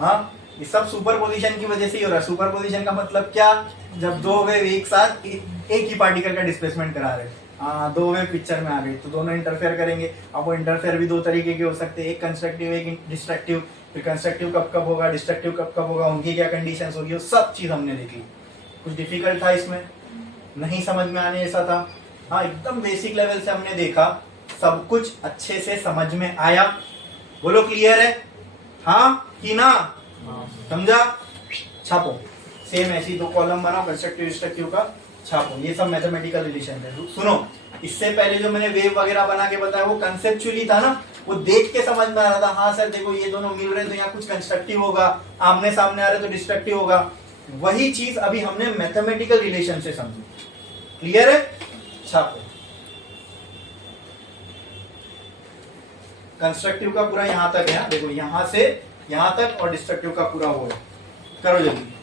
हाँ। ये सब सुपरपोजिशन की वजह से ही हो रहा है। सुपरपोजिशन का मतलब क्या? जब दो वेव एक साथ एक ही पार्टिकल का डिस्प्लेसमेंट करा रहे हैं, हाँ, दो वेव पिक्चर में आ गई तो दोनों इंटरफेयर करेंगे। अब वो इंटरफेयर भी दो तरीके के हो सकते हैं, एक कंस्ट्रक्टिव एक डिस्ट्रक्टिव। फिर कंस्ट्रक्टिव कब कब होगा, डिस्ट्रक्टिव कब कब होगा, उनकी क्या कंडीशंस होगी, वो सब चीज हमने देखी। कुछ डिफिकल्ट था इसमें? नहीं समझ में आने जैसा था? हाँ, एकदम बेसिक लेवल से हमने देखा, सब कुछ अच्छे से समझ में आया। बोलो क्लियर है? हाँ कि ना? समझा? छापो, सेम ऐसी दो कॉलम बनाओ कंस्ट्रक्टिव डिस्ट्रक्टिव का, छापो। ये सब मैथमेटिकल रिलेशन है। सुनो, इससे पहले जो मैंने वेव वगैरह बना के बताया वो कंसेप्चुअली था ना, वो देख के समझ में आ रहा था। हाँ सर देखो ये दोनों मिल रहे हैं तो यहाँ कुछ कंस्ट्रक्टिव होगा, आमने सामने आ रहे तो डिस्ट्रक्टिव होगा। वही चीज अभी हमने मैथमेटिकल रिलेशन से समझी। क्लियर है? छापो। कंस्ट्रक्टिव का पूरा यहां तक है, देखो यहां से यहां तक, और डिस्ट्रक्टिव का पूरा वो है। करो जल्दी।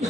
हो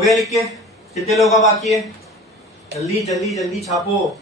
गया लिख के? कितने लोग का बाकी है? जल्दी जल्दी जल्दी छापो।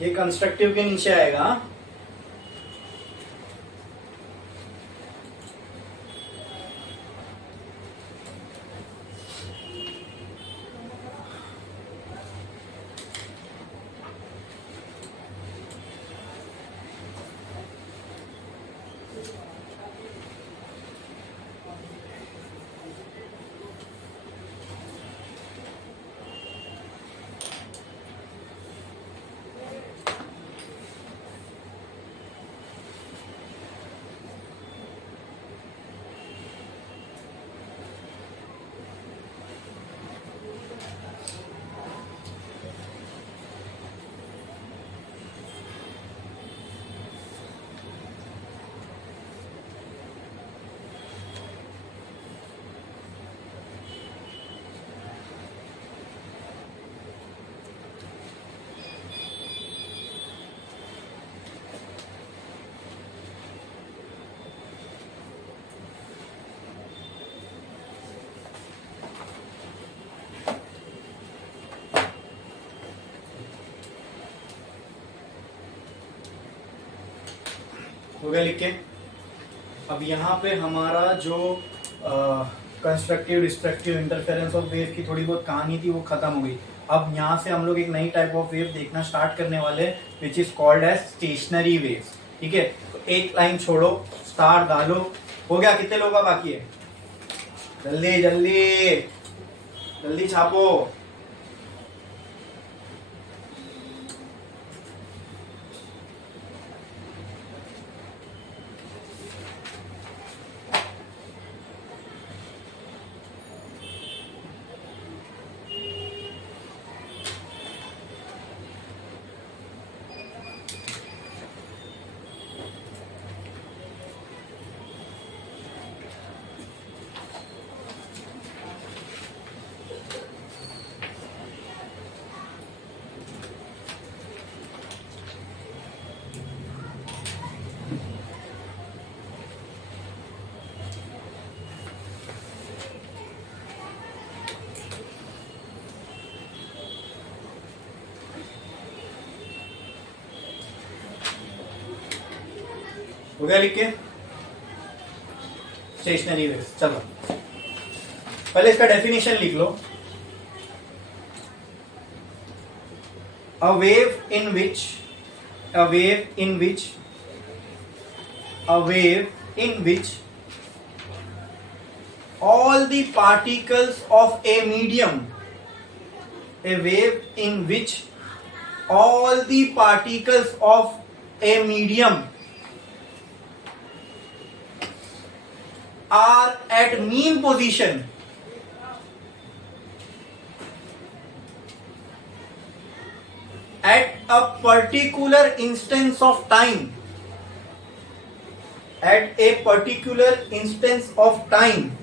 ये कंस्ट्रक्टिव के नीचे आएगा। हो गया लिख के? अब यहाँ पे हमारा जो constructive destructive interference of wave की थोड़ी बहुत कहानी थी वो खत्म हो गई। अब यहाँ से हम लोग एक नई टाइप ऑफ वेव देखना स्टार्ट करने वाले, which is called as stationary waves. ठीक है, तो एक लाइन छोड़ो, स्टार डालो। हो गया? कितने लोगों का बाकी है? जल्दी जल्दी जल्दी छापो। हो गया लिख के? Stationery waves. चलो पहले इसका डेफिनेशन लिख लो। A wave in which all the particles of a medium are at mean position at a particular instance of time, at a particular instance of time,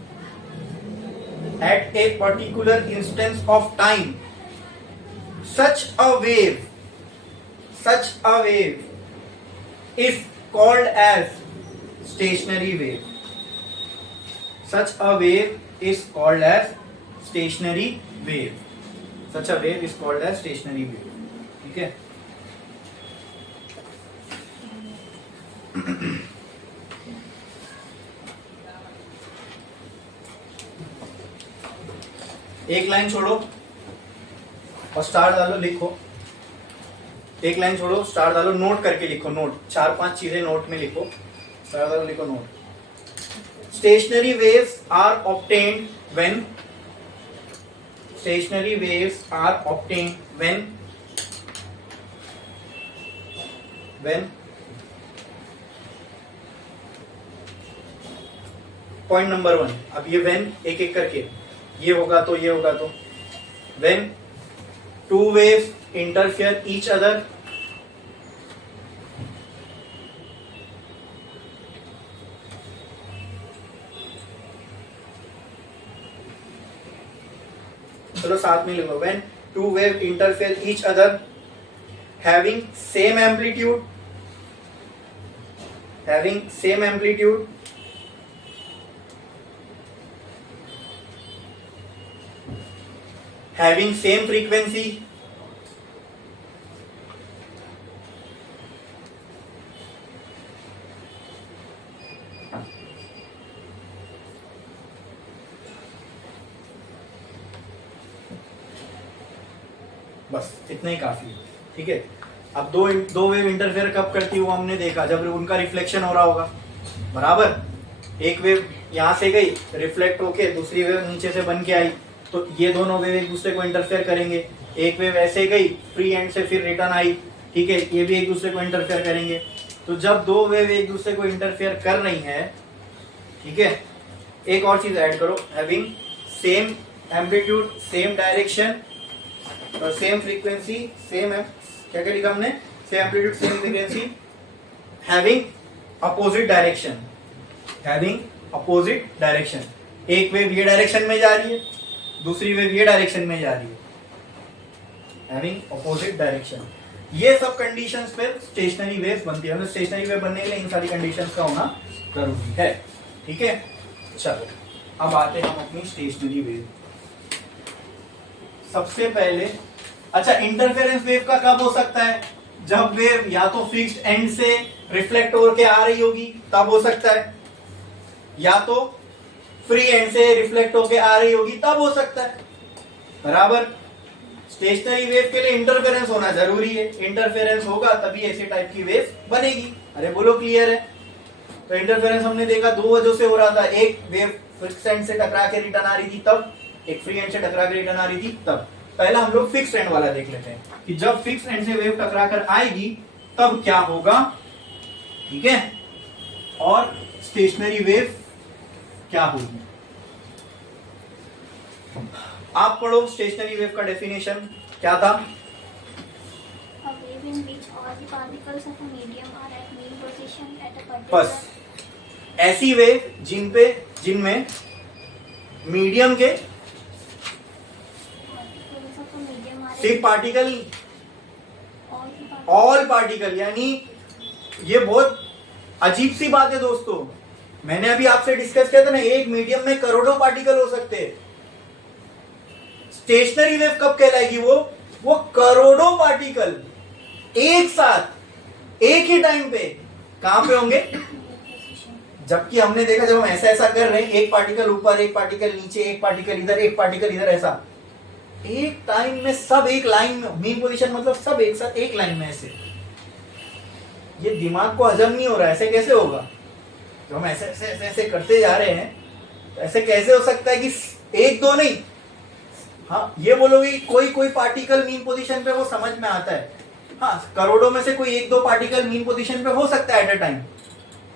at a particular instance of time, such a wave is called as stationary wave. Such a wave is called as stationary wave. Such a wave is called as stationary wave. ठीक है. एक line छोड़ो और star डालो, लिखो. एक line छोड़ो, star डालो, नोट करके लिखो. नोट 4-5 चीजें नोट में लिखो. स्टार डालो, लिखो note. Stationary waves are obtained when point number 1. अब ये when एक एक करके, ये होगा तो ये होगा तो when two waves interfere each other, चलो साथ में लिखो. when two waves interfere each other having same amplitude, having same frequency, बस इतना ही काफी है. ठीक है. अब दो वेव इंटरफेयर कब करती है वो हमने देखा, जब उनका रिफ्लेक्शन हो रहा होगा. बराबर. एक वेव यहां से गई, रिफ्लेक्ट होके दूसरी वेव नीचे से बन के आई, तो ये दोनों वेव एक दूसरे को इंटरफेयर करेंगे. एक वेव ऐसे गई फ्री एंड से, फिर रिटर्न आई. ठीक है. ये भी एक दूसरे को इंटरफेयर करेंगे. तो जब दो वेव एक दूसरे को इंटरफेयर कर रही है, ठीक है, एक और चीज ऐड करो, having same amplitude, same direction और सेम फ्रीक्वेंसी, सेम क्या क्या लिखा हमने, same amplitude, same frequency, having opposite direction, एक वेव ये डायरेक्शन में जा रही है, दूसरी वेव ये डायरेक्शन में जा रही है, हैविंग अपोजिट डायरेक्शन. ये सब कंडीशंस पे स्टेशनरी वेव बनती है. मतलब स्टेशनरी वेव बनने के लिए इन सारी कंडीशंस का होना जरूरी है. ठीक है. चलो अब आते हैं हम अपनी स्टेशनरी वेव. सबसे पहले, अच्छा, इंटरफेरेंस वेव का कब हो सकता है? जब वेव या तो फिक्स्ड एंड से रिफ्लेक्ट होकर आ रही होगी तब हो सकता है, या तो फ्री एंड से रिफ्लेक्ट होकर आ रही होगी तब हो सकता है. बराबर. स्टेशनरी वेव के लिए इंटरफेरेंस होना जरूरी है. इंटरफेरेंस होगा तभी ऐसे टाइप की वेव बनेगी. अरे बोलो, क्लियर है? तो इंटरफेरेंस हमने देखा दो वजह से हो रहा था. एक वेव फिक्स्ड एंड से टकरा के रिटर्न आ रही थी तब, एक फ्री एंड से टकरा के रिटर्न आ रही थी तब. पहला हम लोग फिक्स्ड एंड वाला देख लेते हैं कि जब फिक्स्ड एंड से वेव टकरा कर आएगी तब क्या होगा. ठीक है. और स्टेशनरी वेव क्या होगी. आप पढ़ो स्टेशनरी वेव का डेफिनेशन क्या था. बस ऐसी वेव जिनमें मीडियम के सिर्फ पार्टिकल, ऑल पार्टिकल. यानी ये बहुत अजीब सी बात है दोस्तों. मैंने अभी आपसे डिस्कस किया था ना, एक मीडियम में करोड़ों पार्टिकल हो सकते हैं. स्टेशनरी वेव कब कहलाएगी? वो करोड़ों पार्टिकल एक साथ एक ही टाइम पे कहां पे होंगे. जबकि हमने देखा जब हम ऐसा कर रहे हैं, एक पार्टिकल ऊपर, एक पार्टिकल नीचे, एक पार्टिकल इधर, एक पार्टिकल इधर, ऐसा एक टाइम में सब एक लाइन में. मीन पोजीशन मतलब सब एक साथ एक लाइन में ऐसे. ये दिमाग को हजम नहीं हो रहा. ऐसे कैसे होगा? जब हम ऐसे करते जा रहे हैं, तो ऐसे कैसे हो सकता है कि एक दो नहीं. हाँ, ये बोलोगे कोई पार्टिकल मीन पोजीशन पे, वो समझ में आता है. हाँ, करोड़ों में से कोई एक दो पार्टिकल मीन पोजीशन पे हो सकता है एट अ टाइम.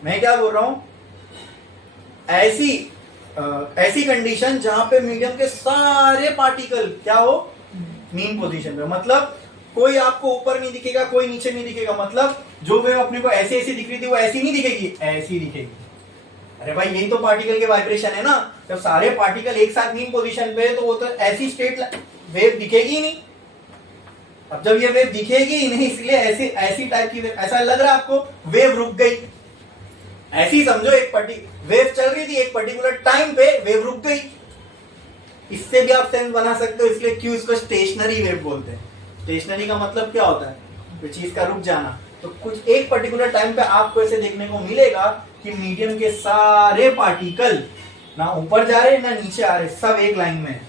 मैं क्या बोल रहा हूं, ऐसी कंडीशन जहां पे मीडियम के सारे पार्टिकल क्या हो, मीन पोजीशन पे. मतलब कोई आपको ऊपर नहीं दिखेगा, कोई नीचे नहीं दिखेगा, मतलब जो वेव अपने को ऐसी ऐसी दिख रही थी वो ऐसी नहीं दिखेगी, ऐसी दिखेगी। अरे भाई यही तो पार्टिकल के वाइब्रेशन है ना, जब सारे पार्टिकल एक साथ मीन पोजीशन पे है तो वो तो ऐसी स्टेट वेव दिखेगी ही नहीं। अब जब ये वेव दिखेगी ही नहीं, इसलिए ऐसी ऐसी टाइप की वेव, ऐसा लग रहा है आपको वेव रुक गई, ऐसी ही समझो एक वेव चल रही थी एक पर्टिकुलर टाइम पे, वेव रुक गई। इससे भी आप सेंस बना सकते हो, इसलिए क्यों इसको स्टेशनरी वेव बोलते हैं। स्टेशनरी का मतलब क्या होता है, कोई चीज का रुक जाना। तो कुछ एक पर्टिकुलर टाइम पे आपको ऐसे देखने को मिलेगा कि मीडियम के सारे पार्टिकल ना ऊपर जा रहे ना नीचे आ रहे, सब एक लाइन में है,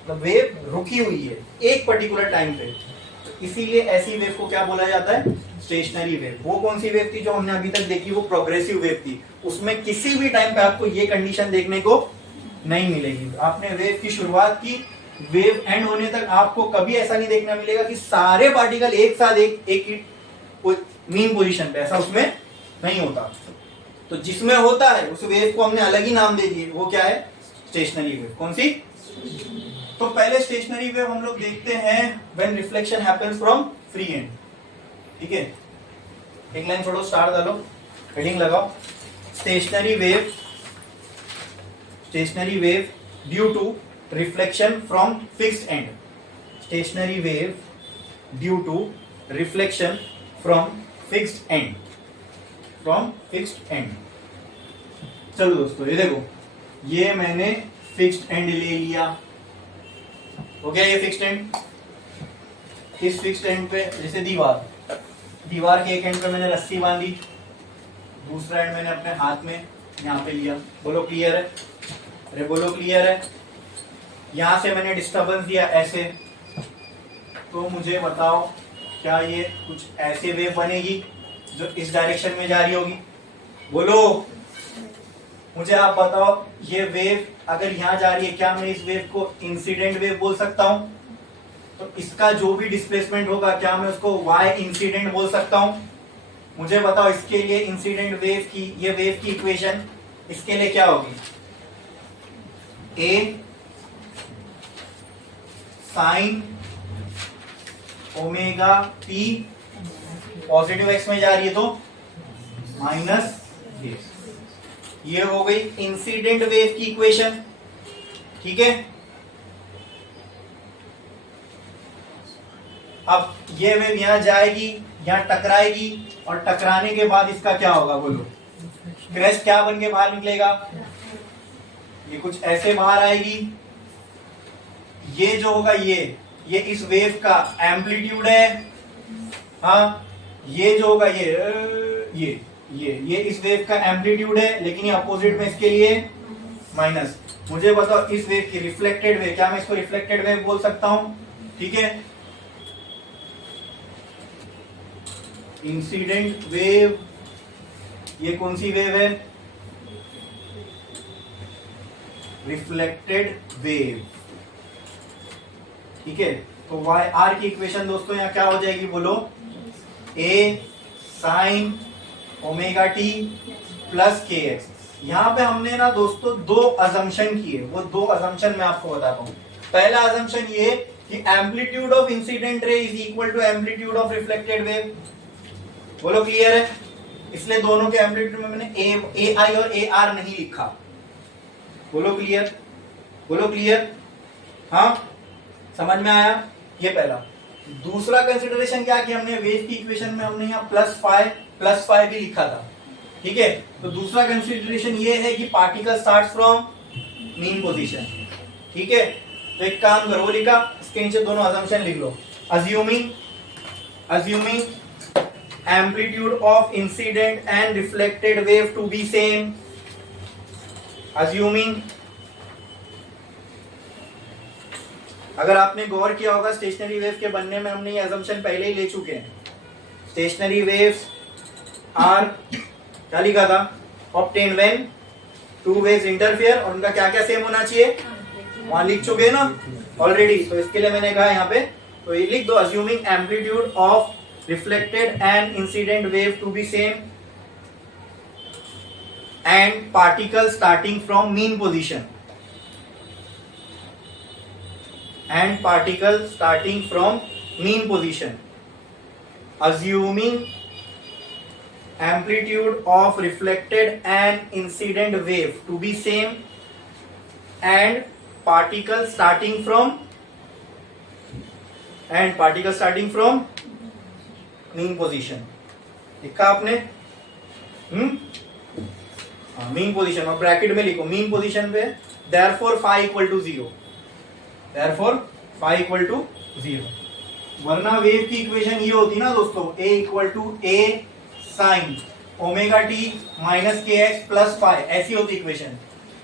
मतलब वेव रुकी हुई है एक पर्टिकुलर टाइम पे। तो इसीलिए ऐसी वेव को क्या बोला जाता है, स्टेशनरी वेव। वो कौन सी वेव थी जो हमने अभी तक देखी, वो प्रोग्रेसिव वेव थी। उसमें किसी भी टाइम पे आपको ये कंडीशन देखने को नहीं मिलेगी। आपने वेव की शुरुआत की, वेव एंड होने तक आपको कभी ऐसा नहीं देखने मिलेगा कि सारे पार्टिकल एक साथ एक मीन पोजीशन पे, ऐसा उसमें नहीं होता। तो जिसमें होता है उस वेव को हमने अलग ही नाम दे दिए, वो क्या है, स्टेशनरी वेव। कौन सी? तो पहले स्टेशनरी वेव हम लोग देखते हैं when reflection happens from free end. ठीक है, एक लाइन छोड़ो, स्टार डालो, हेडिंग लगाओ। Stationary wave due to reflection from fixed end. Stationary wave due to reflection from fixed end, चलो दोस्तों ये देखो, ये मैंने फिक्स्ड एंड ले लिया, हो गया ये फिक्स्ड एंड। इस फिक्स्ड एंड पे जैसे दीवार के एक एंड पे मैंने रस्सी बांधी, दूसरा एंड मैंने अपने हाथ में यहाँ पे लिया। बोलो क्लियर है? अरे बोलो क्लियर है? यहां से मैंने डिस्टर्बेंस दिया ऐसे, तो मुझे बताओ क्या ये कुछ ऐसे वेव बनेगी जो इस डायरेक्शन में जा रही होगी? बोलो मुझे, आप बताओ ये वेव अगर यहां जा रही है, क्या मैं इस वेव को इंसिडेंट वेव बोल सकता हूं? तो इसका जो भी डिस्प्लेसमेंट होगा, क्या मैं उसको y इंसिडेंट बोल सकता हूं? मुझे बताओ इसके लिए इंसिडेंट वेव की, ये वेव की इक्वेशन इसके लिए क्या होगी? a sine omega t, positive x में जा रही है तो माइनस a। ये हो गई इंसिडेंट वेव की इक्वेशन। ठीक है, अब ये वेव यहां जाएगी, यहां टकराएगी, और टकराने के बाद इसका क्या होगा? बोलो, क्रैश क्या बन के बाहर निकलेगा? ये कुछ ऐसे बाहर आएगी। ये जो होगा ये इस वेव का एम्पलीट्यूड है। हाँ, ये जो होगा ये इस वेव का एम्पलीट्यूड है, लेकिन ये अपोजिट में इसके लिए माइनस। मुझे बताओ इस वेव की रिफ्लेक्टेड वेव, क्या मैं इसको रिफ्लेक्टेड वेव बोल सकता हूं? ठीक है, इंसिडेंट वेव, ये कौन सी वेव है? Reflected wave. ठीक है, तो वाई आर की इक्वेशन दोस्तों यहाँ क्या हो जाएगी? बोलो, ए साइन ओमेगा टी प्लस के एक्स। यहाँ पे हमने ना दोस्तों दो अजम्पशन किए, वो दो अजम्पशन मैं आपको बताता हूँ। पहला अजम्पशन ये कि amplitude of incident ray is equal to amplitude of reflected wave. बोलो क्लियर है? इसलिए दोनों के एम्पलीट्यूड में मैंने ए आई और ए आर नहीं लिखा। बोलो क्लियर? बोलो क्लियर? हाँ, समझ में आया? ये पहला। दूसरा कंसिडरेशन क्या कि हमने वेव की इक्वेशन में हमने यहाँ प्लस फाइव भी लिखा था। ठीक है, तो दूसरा कंसिडरेशन ये है कि particle start from mean position. ठीक है, तो एक काम करो, लिखा, इसके नीचे दोनों अजम्पशन लिख लो। Assuming amplitude of incident and reflected wave to be same. Assuming, अगर आपने गौर किया होगा स्टेशनरी वेव के बनने में हमने ये अजम्पशन पहले ही ले चुके हैं। स्टेशनरी वेव्स आर क्या लिखा था? Obtain when two waves interfere, और उनका क्या क्या सेम होना चाहिए? वहां लिख चुके हैं ना ऑलरेडी। तो इसके लिए मैंने कहा यहाँ पे, तो ये लिख दो, assuming amplitude of reflected and incident wave to be same and particle starting from mean position, and particle starting from mean position, assuming amplitude of reflected and incident wave to be same and particle starting from mean position. लिखा आपने? Mean position, और bracket में लिखो mean position पे therefore phi equal to 0, वरना wave की equation ये होती ना दोस्तों, a equal to a sine omega T minus K X plus phi, ऐसी होती इक्वेशन।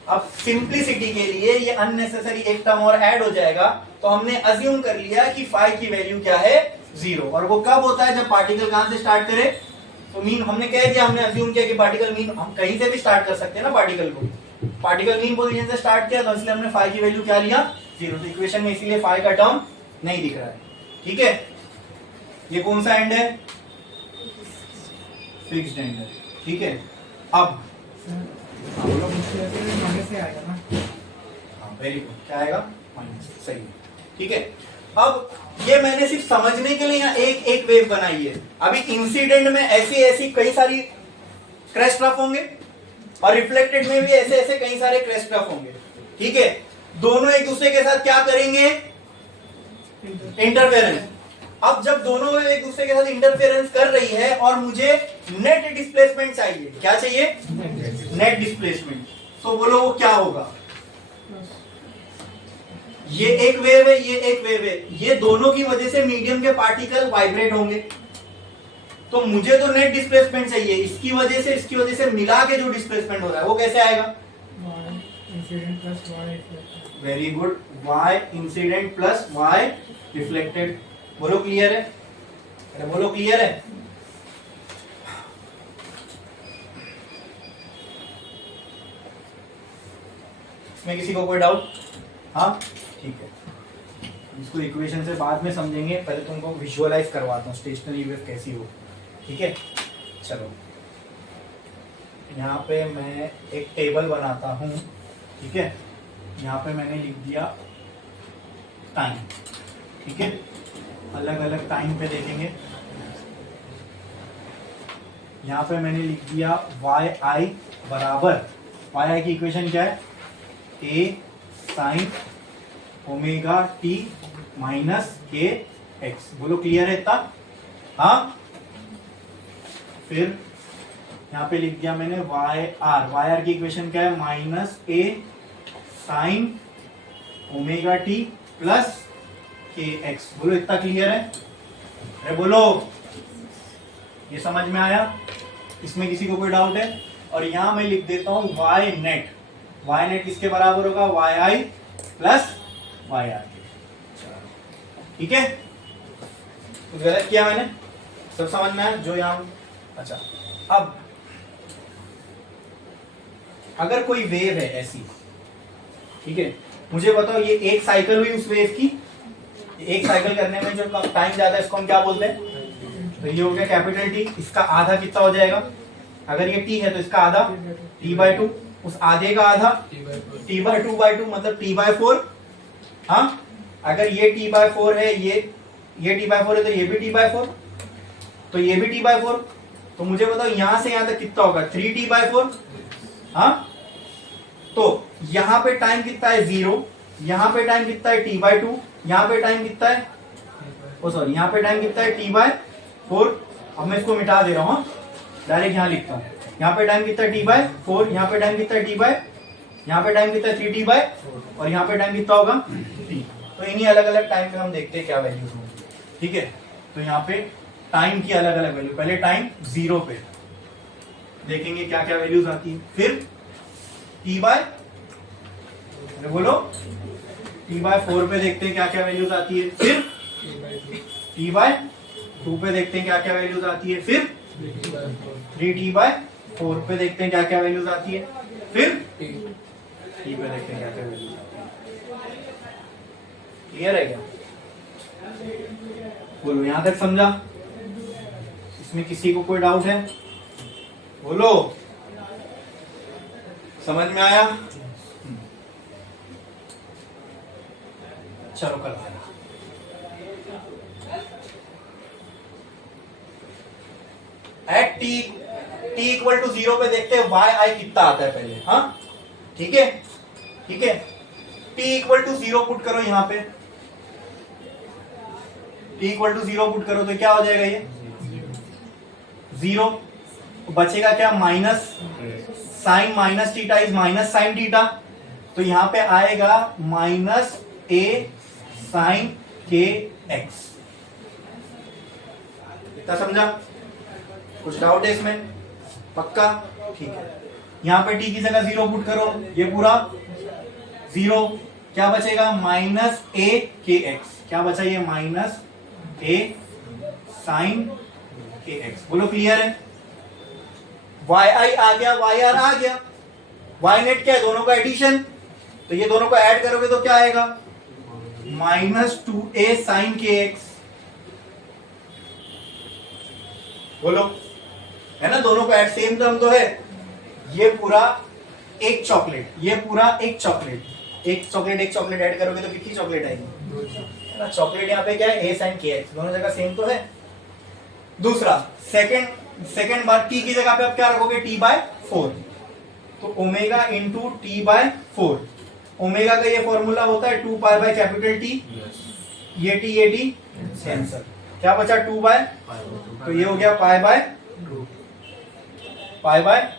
अब सिंप्लिसिटी के लिए ये अननेसेसरी एक टर्म और ऐड हो जाएगा, तो हमने अज्यूम कर लिया कि फाई की वैल्यू क्या है 0, और वो कब होता है जब पार्टिकल कहां से स्टार्ट करे, तो मीन हमने कह दिया, हमने अज्यूम किया कि पार्टिकल मीन हम कहीं से भी स्टार्ट कर सकते हैं ना, पार्टिकल मीन पोजीशन से स्टार्ट किया, तो इसलिए हमने फाई की वैल्यू क्या लिया 0, तो इक्वेशन में इसीलिए फाई का टर्म नहीं दिख रहा है। ठीक है, ये कौन सा एंड है? फिक्स्ड एंड है। ठीक है, अब वेरी गुड, क्या आएगा? माइनस, सही है। ठीक है, अब ये मैंने सिर्फ समझने के लिए यहाँ एक एक वेव बनाई है। अभी इंसिडेंट में ऐसी ऐसी कई सारी क्रेस्ट रफ होंगे, और रिफ्लेक्टेड में भी ऐसे ऐसे कई सारे क्रेस्ट रफ होंगे। ठीक है, दोनों एक दूसरे के साथ क्या करेंगे? इंटरफेरेंस। अब जब दोनों एक दूसरे के साथ इंटरफेरेंस कर रही है और मुझे नेट डिस्प्लेसमेंट चाहिए, क्या चाहिए? Net displacement. तो बोलो वो क्या होगा? ये एक वेव है, ये एक वेव है, ये दोनों की वजह से मीडियम के पार्टिकल वाइब्रेट होंगे, तो मुझे तो नेट डिस्प्लेसमेंट चाहिए, इसकी वजह से मिला के जो डिस्प्लेसमेंट हो रहा है वो कैसे आएगा? Very good, y incident plus y reflected. बोलो क्लियर है? अरे बोलो क्लियर है? इसमें किसी को कोई डाउट? हाँ ठीक है, इसको इक्वेशन से बाद में समझेंगे, पहले तुमको विजुअलाइज करवाता हूँ स्टेशनरी वेव कैसी हो। ठीक है, चलो यहाँ पे मैं एक टेबल बनाता हूँ। ठीक है, यहाँ पे मैंने लिख दिया टाइम। ठीक है, अलग अलग टाइम पे देखेंगे। यहाँ पे मैंने लिख दिया वाई आई बराबर, वाई आई की इक्वेशन क्या है? ए sign omega T minus K x. बोलो क्लियर है इतना? हाँ, फिर यहाँ पे लिख दिया मैंने वाई आर की इक्वेशन क्या है? Minus A sign omega T plus के एक्स। बोलो इतना क्लियर है? अरे बोलो, ये समझ में आया? इसमें किसी को कोई डाउट है? और यहां मैं लिख देता हूं वाई नेट। वाई नेट किसके बराबर होगा? Y I plus Y R. ठीक है, कुछ गलत किया मैंने? सब समझ में आया जो यहां? अच्छा, अब अगर कोई वेव है ऐसी, ठीक है, मुझे बताओ ये एक साइकिल हुई उस वेव की, एक साइकिल करने में जो टाइम जाता है इसको हम क्या बोलते हैं? तो ये हो गया कैपिटल टी। इसका आधा कितना हो जाएगा? अगर ये टी है तो इसका आधा t/2, उस आधे का आधा t/2/2 मतलब t/4। हाँ, अगर ये t/4 है, ये t/4 है, तो ये भी t/4, तो ये भी t/4। तो मुझे बताओ यहां से यहां तक कितना होगा? 3t/4। हाँ, तो यहां पे टाइम कितना है? 0। यहां पे टाइम कितना है? t/2। यहां पे टाइम कितना है? ओ सॉरी, यहां पे टाइम कितना है? t/4। अब मैं इसको मिटा दे रहा हूं, डायरेक्ट यहां लिखता हूं। यहां पे टाइम कितना है? t/4। यहां पे टाइम कितना है? यहां पे टाइम कितना है? 3t/, और यहां पे टाइम कितना होगा? t। तो इन्हीं अलग अलग टाइम पे हम देखते हैं क्या वैल्यूज होंगी। ठीक है, तो यहाँ पे टाइम की अलग अलग वैल्यू, पहले टाइम 0 पे देखेंगे क्या क्या वैल्यूज आती है, फिर बोलो t/4 पे देखते हैं क्या क्या वैल्यूज आती है, फिर t/2 पे देखते हैं क्या क्या वैल्यूज आती है, फिर 3t/4 पे देखते हैं क्या क्या वैल्यूज आती है, फिर t पे देखते हैं क्या क्या वैल्यूज आती है। क्लियर है क्या? बोलो यहां तक समझा? इसमें किसी को कोई डाउट है? बोलो, समझ में आया? चलो करते हैं। टी इक्वल टू 0 पे देखते हैं वाई आई कितना आता है पहले। हाँ ठीक है, ठीक है। टी इक्वल टू 0 पुट करो यहाँ पे, टी इक्वल टू 0 पुट करो तो क्या हो जाएगा ये 0। बचेगा क्या minus sine minus theta is minus sine theta, तो यहां पे आएगा minus A sine K X. इतना समझा? कुछ डाउट है इसमें? पक्का? ठीक है। यहां पे टी की जगह 0 पुट करो, ये पूरा 0, क्या बचेगा माइनस ए के एक्स। क्या बचा ये minus A sine K x. बोलो क्लियर है? वाई आई आ गया, वाई आर आ गया, वाई नेट क्या है दोनों का एडिशन, तो ये दोनों को ऐड करोगे तो क्या आएगा minus 2a sign K x. बोलो है ना, दोनों को ऐड सेम टर्म तो है। ये पूरा एक चॉकलेट, ये पूरा एक चॉकलेट, एक चॉकलेट ऐड करोगे तो कितनी चॉकलेट आएगी? चॉकलेट यहाँ पे क्या है ए साइन के एक्स, दोनों जगह सेम तो है। दूसरा सेकेंड बार टी की जगह पे आप क्या रखोगे टी बाय 4, तो omega into T by 4। Omega का ये फॉर्मूला होता है 2 पाई बाय कैपिटल टी, ये टी कैंसर, क्या बचा 2 बाय, तो ये हो गया pi by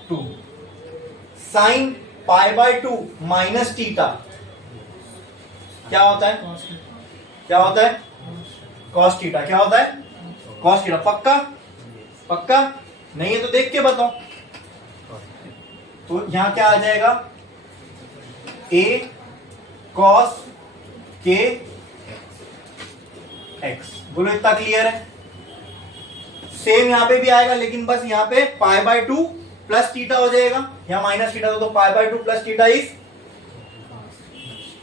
2। Sine pi by 2 minus theta क्या होता है, क्या होता है कॉस टीटा, क्या होता है कॉस टीटा। पक्का? पक्का नहीं है तो देख के बताओ। तो यहां क्या आ जाएगा a cos के x। बोलो इतना क्लियर है? सेम यहां पे भी आएगा, लेकिन बस यहां पे पाई बाय 2 प्लस टीटा हो जाएगा, यहां माइनस टीटा तो पाई by 2 plus theta is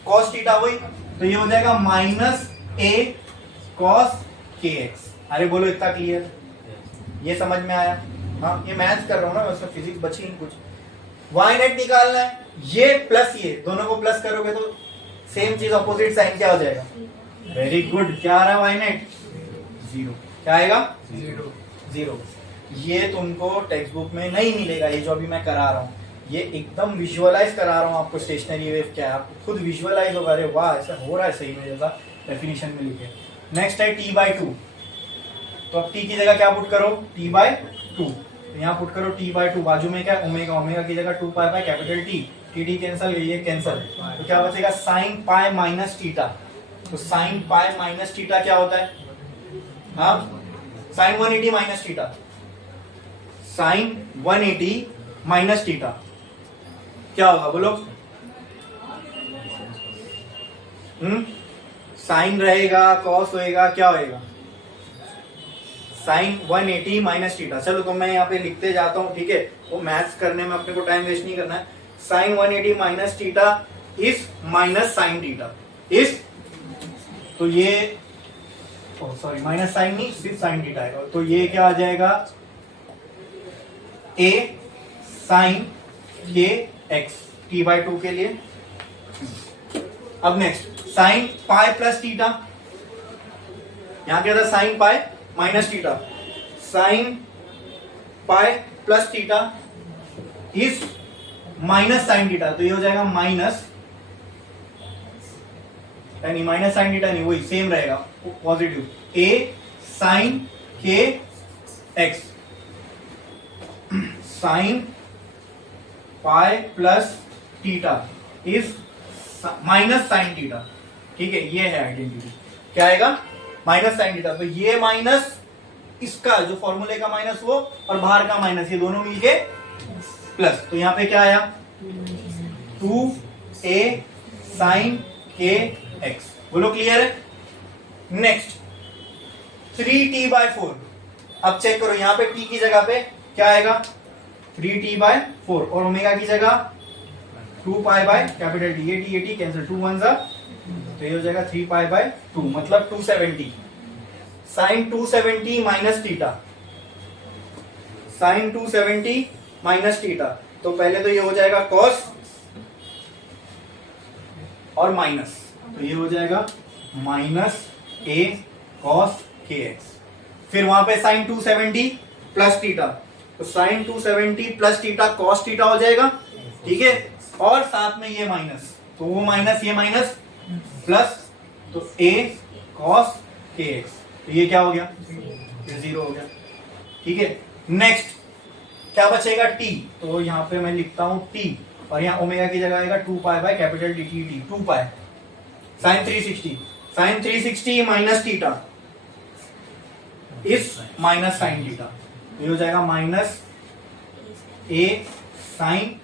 cos theta, वही तो ये हो जाएगा माइनस a cos के x। अरे बोलो इतना क्लियर? ये समझ में आया? हाँ ये मैथ्स कर रहा हूं ना, उसमें फिजिक्स बची नहीं कुछ। वाई नेट निकालना है, ये प्लस ये दोनों को प्लस करोगे तो सेम चीज अपोजिट साइन क्या हो जाएगा। Very good. क्या आ रहा है वाई नेट 0। क्या आएगा 0। ये तुमको टेक्स्ट बुक में नहीं मिलेगा, ये जो अभी मैं करा रहा हूँ, ये एकदम विजुअलाइज करा रहा हूँ आपको। स्टेशनरी वेव क्या है आप खुद विजुअलाइज होगा, अरे वाह ऐसा हो रहा है सही में जैसा डेफिनेशन में लिखे। नेक्स्ट है टी बाय 2, तो अब टी की जगह क्या पुट करो टी बाय 2, तो यहाँ पुट करो टी बाय 2। बाजू में क्या ओमेगा, ओमेगा की जगह 2 pi by capital T, T cancel, ये कैंसल, तो क्या बचेगा साइन पाई माइनस टीटा। तो साइन पाई माइनस टीटा क्या होता है, हाँ sine 180 minus theta, sine 180 minus theta क्या होगा बोलो? साइन रहेगा, कॉस होएगा, क्या होएगा साइन 180 माइनस टीटा। चलो तो मैं यहाँ पे लिखते जाता हूँ, ठीक है, वो मैथ्स करने में अपने को टाइम वेस्ट नहीं करना है। Sine 180 minus theta is minus sine theta is, तो ये सॉरी माइनस साइन नहीं सिर्फ साइन टीटा है, तो ये क्या आ जाएगा ए sine K x T bye 2 के लिए। अब next sine pi plus theta, यहां क्या था sign pi minus theta, sine pi plus theta is minus sine theta, तो ये हो जाएगा माइनस, यानी माइनस साइन टीटा नहीं, वही सेम रहेगा positive, A sine K x sine pi plus theta is minus sine theta. ठीक है, ये है आइडेंटिटी, क्या आएगा माइनस साइन थीटा। तो ये माइनस इसका जो फॉर्मूले का माइनस वो और बाहर का माइनस, ये दोनों मिलके प्लस, तो यहां पे क्या आया 2a साइन के एक्स। बोलो क्लियर है? Next 3t by 4। अब चेक करो यहां पे t की जगह पे क्या आएगा 3t बाय 4 और ओमेगा की जगह 2 पाई बाय कैपिटल टी, ये टी कैंसिल, 2 1 जा, तो ये हो जाएगा 3 पाई बाय 2 मतलब 270 sine 270 minus theta, sine 270 minus theta. तो पहले तो ये हो जाएगा कॉस और माइनस, तो ये हो जाएगा minus A cos K X. फिर वहां पे साइन 270 प्लस टीटा, तो sine 270 plus theta cos theta हो जाएगा, ठीक है। और साथ में ये माइनस, तो वो माइनस ये माइनस प्लस, तो a cos kx, तो ये क्या हो गया, ये 0 हो गया, ठीक है। नेक्स्ट क्या बचेगा, t, तो यहाँ पे मैं लिखता हूं t, और यहाँ ओमेगा की जगह आएगा 2 pi by capital T T T, 2 pi sine 360 minus theta इस माइनस साइन थीटा, ये हो जाएगा minus a sine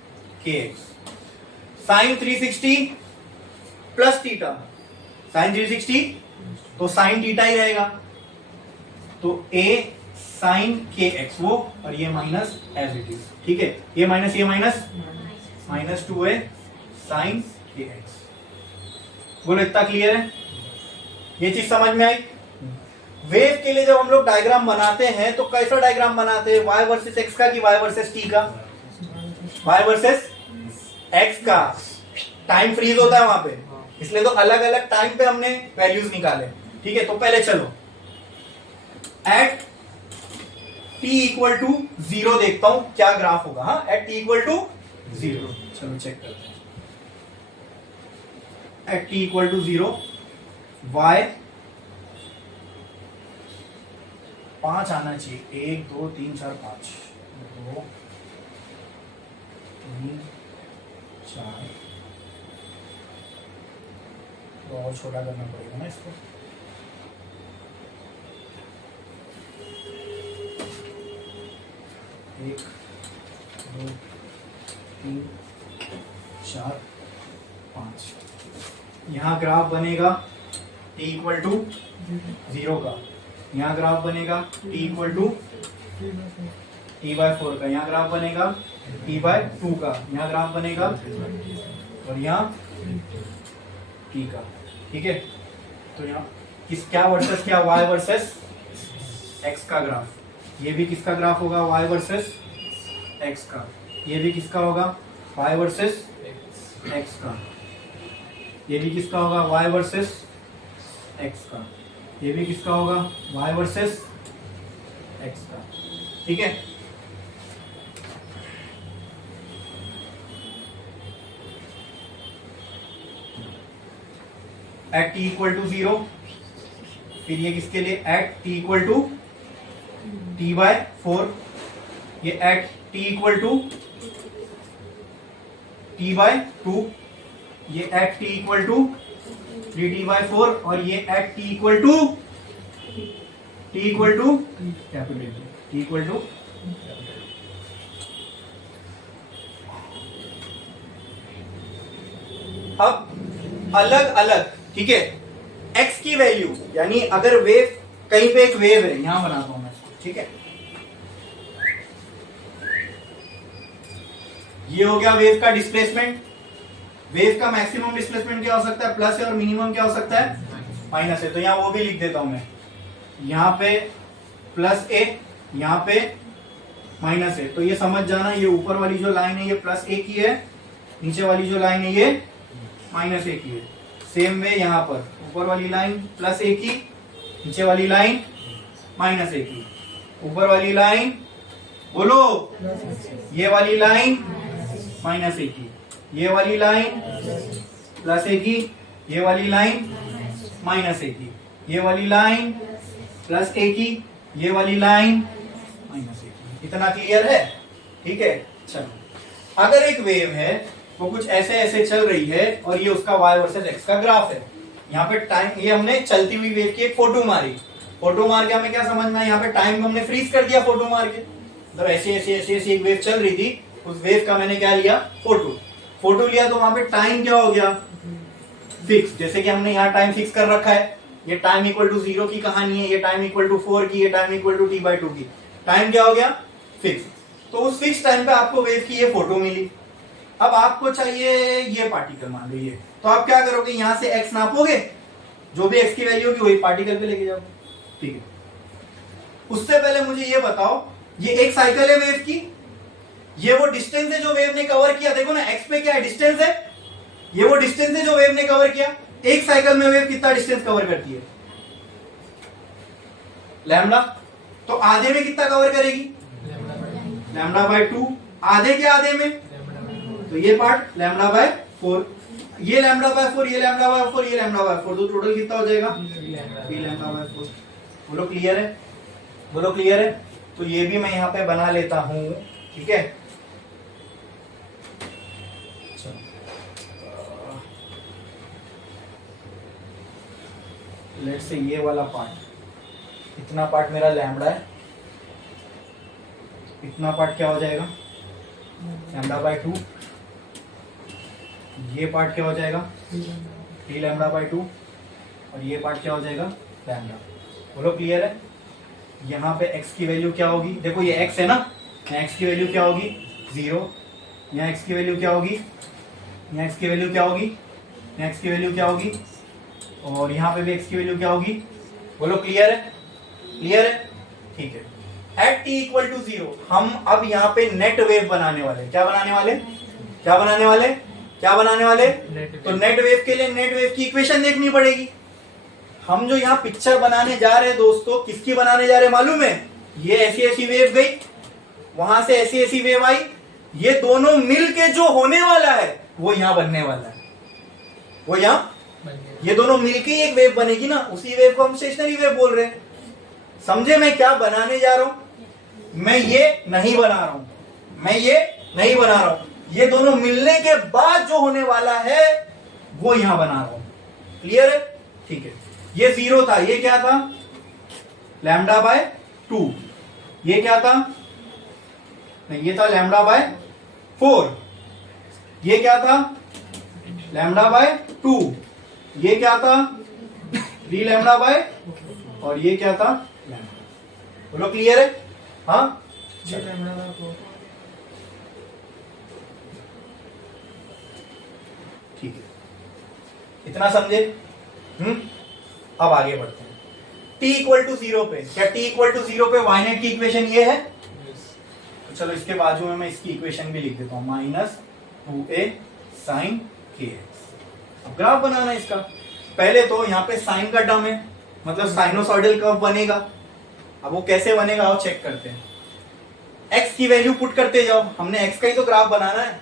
kx, sine 360 plus theta, sine 360 तो साइन थीटा ही रहेगा, तो a साइन kx वो, और ये माइनस एज इट इज, ठीक है। ये minus minus 2a sign kx। बोलो इतना क्लियर है, ये चीज समझ में आई। वेव के लिए जब हम लोग डायग्राम बनाते हैं तो कैसा डायग्राम बनाते हैं, y वर्सेस x का कि y वर्सेस t का, y वर्सेस x का। टाइम फ्रीज होता है वहां पे, इसलिए तो अलग अलग टाइम पे हमने वैल्यूज निकाले, ठीक है। तो पहले चलो एट t इक्वल टू 0 देखता हूं क्या ग्राफ होगा, हाँ, एट t इक्वल टू 0, चलो चेक करते हैं। At t equal to 0 y 5 आना चाहिए, 1 2 3 4 5, 2 3 4, तो और छोटा करना पड़ेगा ना इसको, एक 2 3 4 5, यहाँ ग्राफ बनेगा t इक्वल टू 0 का, यहाँ ग्राफ बनेगा t इक्वल टू t/4 का, यहाँ ग्राफ बनेगा t/2 का, यहाँ ग्राफ बनेगा और यहाँ t का, ठीक है। तो यहाँ किस क्या वर्सेस क्या, y वर्सेस x का ग्राफ, ये भी किसका ग्राफ होगा, y वर्सेस x का, ये भी किसका होगा, y वर्सेस x का, ये भी किसका होगा, y वर्सेस x का, ये भी किसका होगा, y वर्सेस x का, ठीक है। एट t इक्वल टू 0, फिर ये किसके लिए, eight t equal to t/4, ये at t equal to t/2, ये at t equal to 3t/4, और ये at t equal to capital t equal to. अब अलग अलग, ठीक है, x की वैल्यू, यानी अगर वेव कहीं पे एक वेव है, यहां बनाता हूं मैं इसको, ठीक है। ये हो गया वेव का डिस्प्लेसमेंट। वेव का मैक्सिमम डिस्प्लेसमेंट क्या हो सकता है, प्लस है, और मिनिमम क्या हो सकता है, माइनस है। तो यहां वो भी लिख देता हूं मैं, यहां पे प्लस a, यहां पे माइनस है। तो ये समझ जाना, ये ऊपर वाली जो लाइन है ये प्लस a की है, नीचे वाली जो लाइन है ये माइनस a की है। सेम वे यहां पर ऊपर वाली लाइन प्लस a की, नीचे वाली लाइन माइनस a की, ऊपर वाली लाइन बोलो, ये वाली लाइन माइनस a की, ये वाली लाइन प्लस a की, ये वाली लाइन माइनस a की, ये वाली लाइन प्लस a की, ये वाली लाइन माइनस a की। इतना क्लियर है, ठीक है। चलो, अगर एक वेव है वो कुछ ऐसे ऐसे चल रही है और ये उसका y वर्सेस x का ग्राफ है, यहाँ पे टाइम, ये हमने चलती हुई वेव की एक फोटो मारी, फोटो मार के हमें क्या समझ में आया, यहाँ पे टाइम को हमने फ्रीज कर दिया फोटो मार के। मतलब ऐसे ऐसे ऐसे ऐसे एक वेव चल रही थी, उस वेव का मैंने क्या लिया, फोटो लिया, तो वहां पे टाइम क्या हो गया, फिक्स। जैसे कि हमने यहाँ टाइम फिक्स कर रखा है, ये टाइम इक्वल टू 0 की कहानी है, ये टाइम इक्वल टू 4 की, ये टाइम इक्वल टू t/2 की, टाइम क्या हो गया, फिक्स। तो उस फिक्स टाइम पे आपको वेव की ये फोटो मिली। अब आपको चाहिए ये पार्टिकल, मान लो ये, तो आप क्या करोगे, यहां से x नापोगे, जो भी x की वैल्यू होगी वही पार्टिकल पे लेके जाओगे, ठीक है। उससे पहले मुझे ये बताओ, ये एक साइकिल है वेव की, ये वो डिस्टेंस है जो वेव ने कवर किया। देखो ना, x पे क्या है, डिस्टेंस है, ये वो डिस्टेंस है जो वेव ने कवर किया। एक साइकिल में वेव कितना डिस्टेंस कवर करती है, लैम्डा, तो आधे में कितना कवर करेगी, लैम्डा बाय 2, आधे के आधे में, तो ये पार्ट लैम्डा बाय 4, ये लैम्डा बाय 4, ये लैम्डा बाय 4, ये लैम्डा बाय 4, तो टोटल कितना हो जाएगा 3 लैम्डा बाय 4। बोलो क्लियर है, बोलो क्लियर है। तो ये भी मैं यहाँ पे बना लेता हूँ, ठीक है। लेट्स से ये वाला पार्ट, इतना पार्ट मेरा लैम्डा है, इतना पार्ट क्या हो जाएगा लैम्डा बाय 2, ये पार्ट क्या हो जाएगा 3 लैम्डा बाय 2, और ये पार्ट क्या हो जाएगा लैम्डा। बोलो क्लियर है। यहाँ पे x की वैल्यू क्या होगी, देखो ये x है ना, यहाँ x की वैल्यू क्या होगी 0, यहाँ x की वैल्यू क्या होगी, यहाँ x की वैल्यू क्या होगी, यहाँ x की वैल्यू क्या होगी, और यहाँ पे भी x की वैल्यू क्या होगी। बोलो क्लियर है, क्लियर है, ठीक है। एट t इक्वल टू 0 हम अब यहाँ पे नेट वेव बनाने वाले, क्या बनाने वाले, क्या बनाने वाले, क्या बनाने वाले, तो नेट वेव के लिए नेट वेव की इक्वेशन देखनी पड़ेगी। हम जो यहाँ पिक्चर बनाने जा रहे हैं दोस्तों, किसकी बनाने जा रहे हैं मालूम है, ये ऐसी ऐसी वेव गई, वहां से ऐसी ऐसी वेव आई, ये दोनों मिल के जो होने वाला है वो यहाँ बनने वाला है, वो यहाँ, ये दोनों मिलके एक वेव बनेगी ना, उसी वेव को हम स्टेशनरी वेव बोल रहे हैं। समझे मैं क्या बनाने जा रहा हूं, मैं ये नहीं बना रहा हूं, मैं ये नहीं बना रहा हूं, ये दोनों मिलने के बाद जो होने वाला है वो यहां बना रहा हूं। क्लियर है, ठीक है। ये 0 था, ये क्या था लैम्डा बाय 2, ये क्या था, नहीं ये था लैम्डा बाय 4, ये क्या था लैम्डा बाय 2, ये क्या था 3 लैम्डा बाय, और ये क्या था लैम्डा। बोलो क्लियर है, हाँ ठीक है, इतना समझे। अब आगे बढ़ते हैं। t इक्वल टू 0 पे, क्या t इक्वल टू 0 पे y नेट की इक्वेशन ये है, तो चलो इसके बाजू में मैं इसकी इक्वेशन भी लिख देता हूं, -2a sin kx। अब ग्राफ बनाना है इसका, पहले तो यहाँ पे साइन का टर्म है, मतलब साइनोसॉइडल कर्व बनेगा। अब वो कैसे बनेगा आओ चेक करते हैं। x की वैल्यू पुट करते जाओ, हमने x का ही तो ग्राफ बनाना है,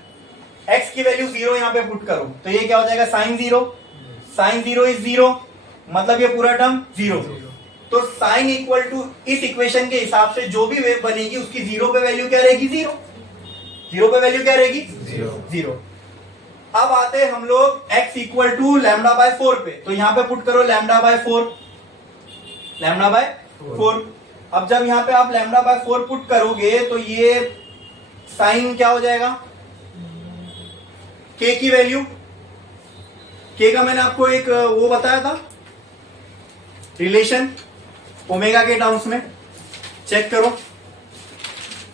x की वैल्यू 0 यहाँ पे पुट करो, तो ये क्या हो जाएगा साइन 0, साइन 0 इज 0, मतलब ये पूरा टर्म 0। तो साइन इक्वल टू इस इक्वेशन के हिसाब से जो भी वेव बनेगी उसकी 0 पे वैल्यू क्या रहेगी 0, 0 पे वैल्यू क्या रहेगी 0। अब आते हैं हम लोग x equal to lambda by 4 पे, तो यहां पे पुट करो लैम्डा बाय 4, लैम्डा बाय 4। अब जब यहां पे आप लैम्डा बाय 4 पुट करोगे तो ये साइन क्या हो जाएगा, k की वैल्यू, k का मैंने आपको एक वो बताया था रिलेशन ओमेगा के टर्म्स में, चेक करो,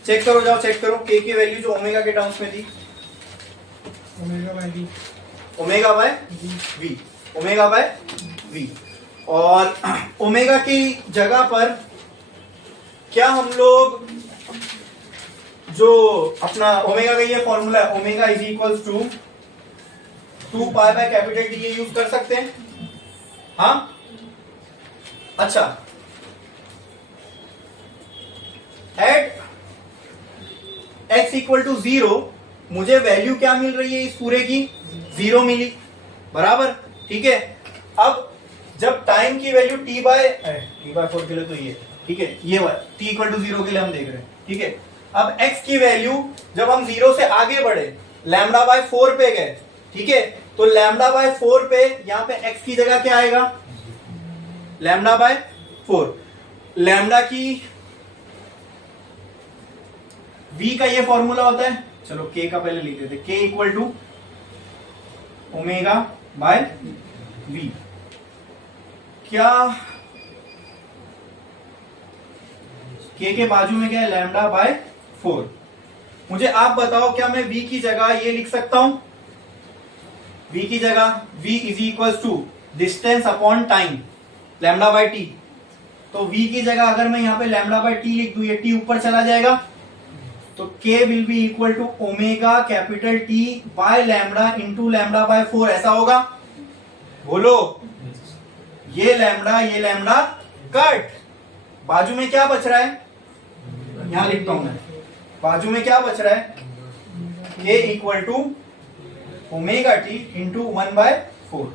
चेक करो जाओ चेक करो, k की वैल्यू जो ओमेगा के टर्म्स में थी, omega by V, omega by V, omega by V. और ओमेगा की जगह पर क्या हम लोग जो अपना ओमेगा का ये फॉर्मूला है, omega is equals to 2 pi by capital T, ये यूज कर सकते हैं, हाँ। अच्छा, एट x इक्वल टू 0 मुझे वैल्यू क्या मिल रही है इस पूरे की, 0 मिली, बराबर, ठीक है। अब जब टाइम की वैल्यू t बाय 4 के लिए तो ये, ठीक है, ये t इक्वल टू 0 के लिए हम देख रहे हैं, ठीक है। अब x की वैल्यू जब हम 0 से आगे बढ़े, लैम्डा बाय 4 पे गए, ठीक है, तो लैम्डा बाय 4 पे यहां पे x की जगह क्या आएगा, लैम्डा बाय 4। लैम्डा की v का ये फॉर्मूला होता है, चलो k का पहले लिख देते, k equal to omega by v। क्या k के बाजू में क्या है, लैम्डा बाय 4। मुझे आप बताओ क्या मैं v की जगह ये लिख सकता हूं, v की जगह v is equal to distance upon time lambda by T. तो v की जगह अगर मैं यहाँ पे लैम्डा बाय टी लिख दूं, ये t ऊपर चला जाएगा, तो k will be equal to omega capital T by lambda into lambda by 4, ऐसा होगा। बोलो, ये लैम्डा कट, बाजू में क्या बच रहा है, यहां लिखता हूं मैं, बाजू में क्या बच रहा है, k equal to omega T into 1/4।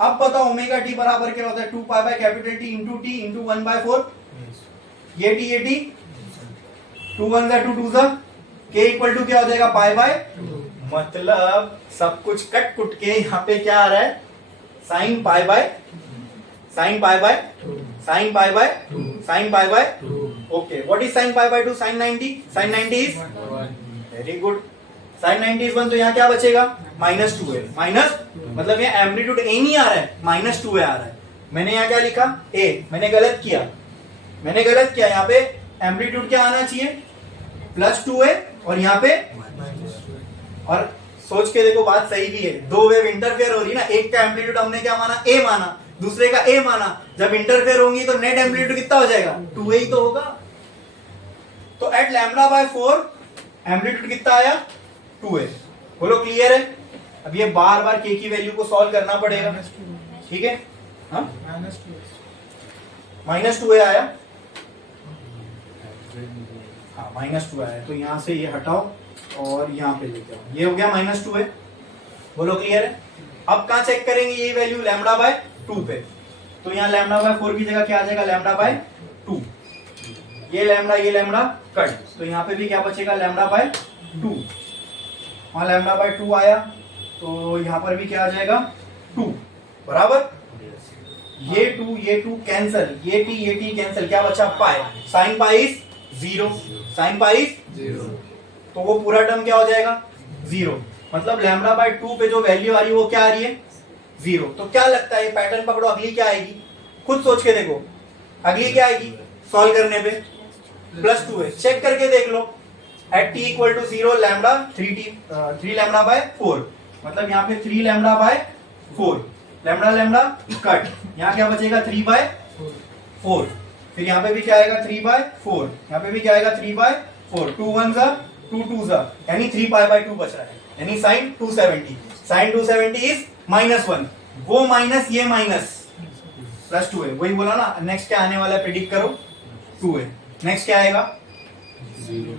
अब बताओ ओमेगा टी बराबर क्या होता है, 2 pi by capital T into T into 1/4। ये टी 2 1 जा 2 2 जा, k इक्वल टू क्या हो जाएगा, पाई बाय। मतलब सब कुछ कट कुट के यहाँ पे क्या आ रहा है, sine pi by sine pi by sine pi by sine pi by. Okay, what is sine pi by 2? Sine 90, sine 90 is very good, sine 90 is 1, तो यहाँ क्या बचेगा, -2 है। माइनस मतलब ये एम्पलीट्यूड ए नहीं आ रहा है, -2 आ रहा है। मैंने यहाँ क्या लिखा, ए, मैंने गलत किया यहाँ पे एम्पलीट्यूड क्या आना चाहिए, +2 है, और यहाँ पे और सोच के देखो बात सही भी है, दो वेव इंटरफेयर हो रही ना, एक का एम्पलीट्यूड हमने क्या माना, ए माना, दूसरे का ए माना, जब इंटरफेयर होंगी तो नेट एम्पलीट्यूड कितना हो जाएगा, 2a ही तो होगा। तो एट λ/4 एम्पलीट्यूड कितना आया, 2a। बोलो क्लियर है। अब ये बार बार k की वैल्यू को सॉल्व करना पड़ेगा, ठीक है। हाँ -2a आया, हाँ -2 आया, तो यहां से ये हटाओ और यहाँ पे लेके आओ, ये हो गया -2a। बोलो क्लियर है। अब कहाँ चेक करेंगे ये वैल्यू, λ/2 पे, तो यहाँ λ/4 की जगह क्या आ जाएगा, λ/2। ये लैम्डा कट, तो यहाँ पे भी क्या बचेगा, λ/2। वहां λ/2 आया, तो यहाँ पर भी क्या आ जाएगा, 2 बराबर। ये 2 कैंसल, ये t कैंसल, क्या बचा, pi. Sine pi is 0, sine pi is 0, तो वो पूरा टर्म क्या हो जाएगा, 0। मतलब λ/2 पे जो वैल्यू आ रही है वो क्या आ रही है, 0। तो क्या लगता है, ये पैटर्न पकड़ो, अगली क्या आएगी, खुद सोच के देखो, अगली क्या आएगी सॉल्व करने पे, +2 है। चेक करके देख लो, at t equal to 0 lambda 3 λ/4, मतलब यहाँ पे 3 λ/4, लैम्डा कट, यहाँ क्या बचेगा, 3/4। फिर यहाँ पे भी क्या आएगा, 3/4, यहाँ पे भी क्या आएगा, 3/4। 2 1 जा 2 2 जा, यानी 3π/2 बच रहा है, यानी साइन 270। साइन 270 इज -1, वो माइनस ये माइनस, +2 है। वही बोला ना, नेक्स्ट क्या आने वाला है, प्रेडिक्ट करो, 2 है। नेक्स्ट क्या आएगा, 0।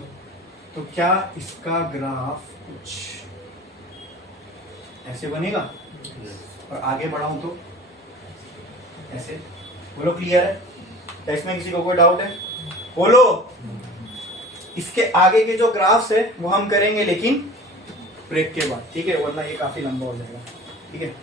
तो क्या इसका ग्राफ कुछ ऐसे बनेगा, और आगे बढ़ाऊं तो ऐसे। बोलो क्लियर है, क्या इसमें किसी को कोई डाउट है, बोलो। इसके आगे के जो ग्राफ्स है वो हम करेंगे लेकिन ब्रेक के बाद, ठीक है, वरना ये काफी लंबा हो जाएगा, ठीक है।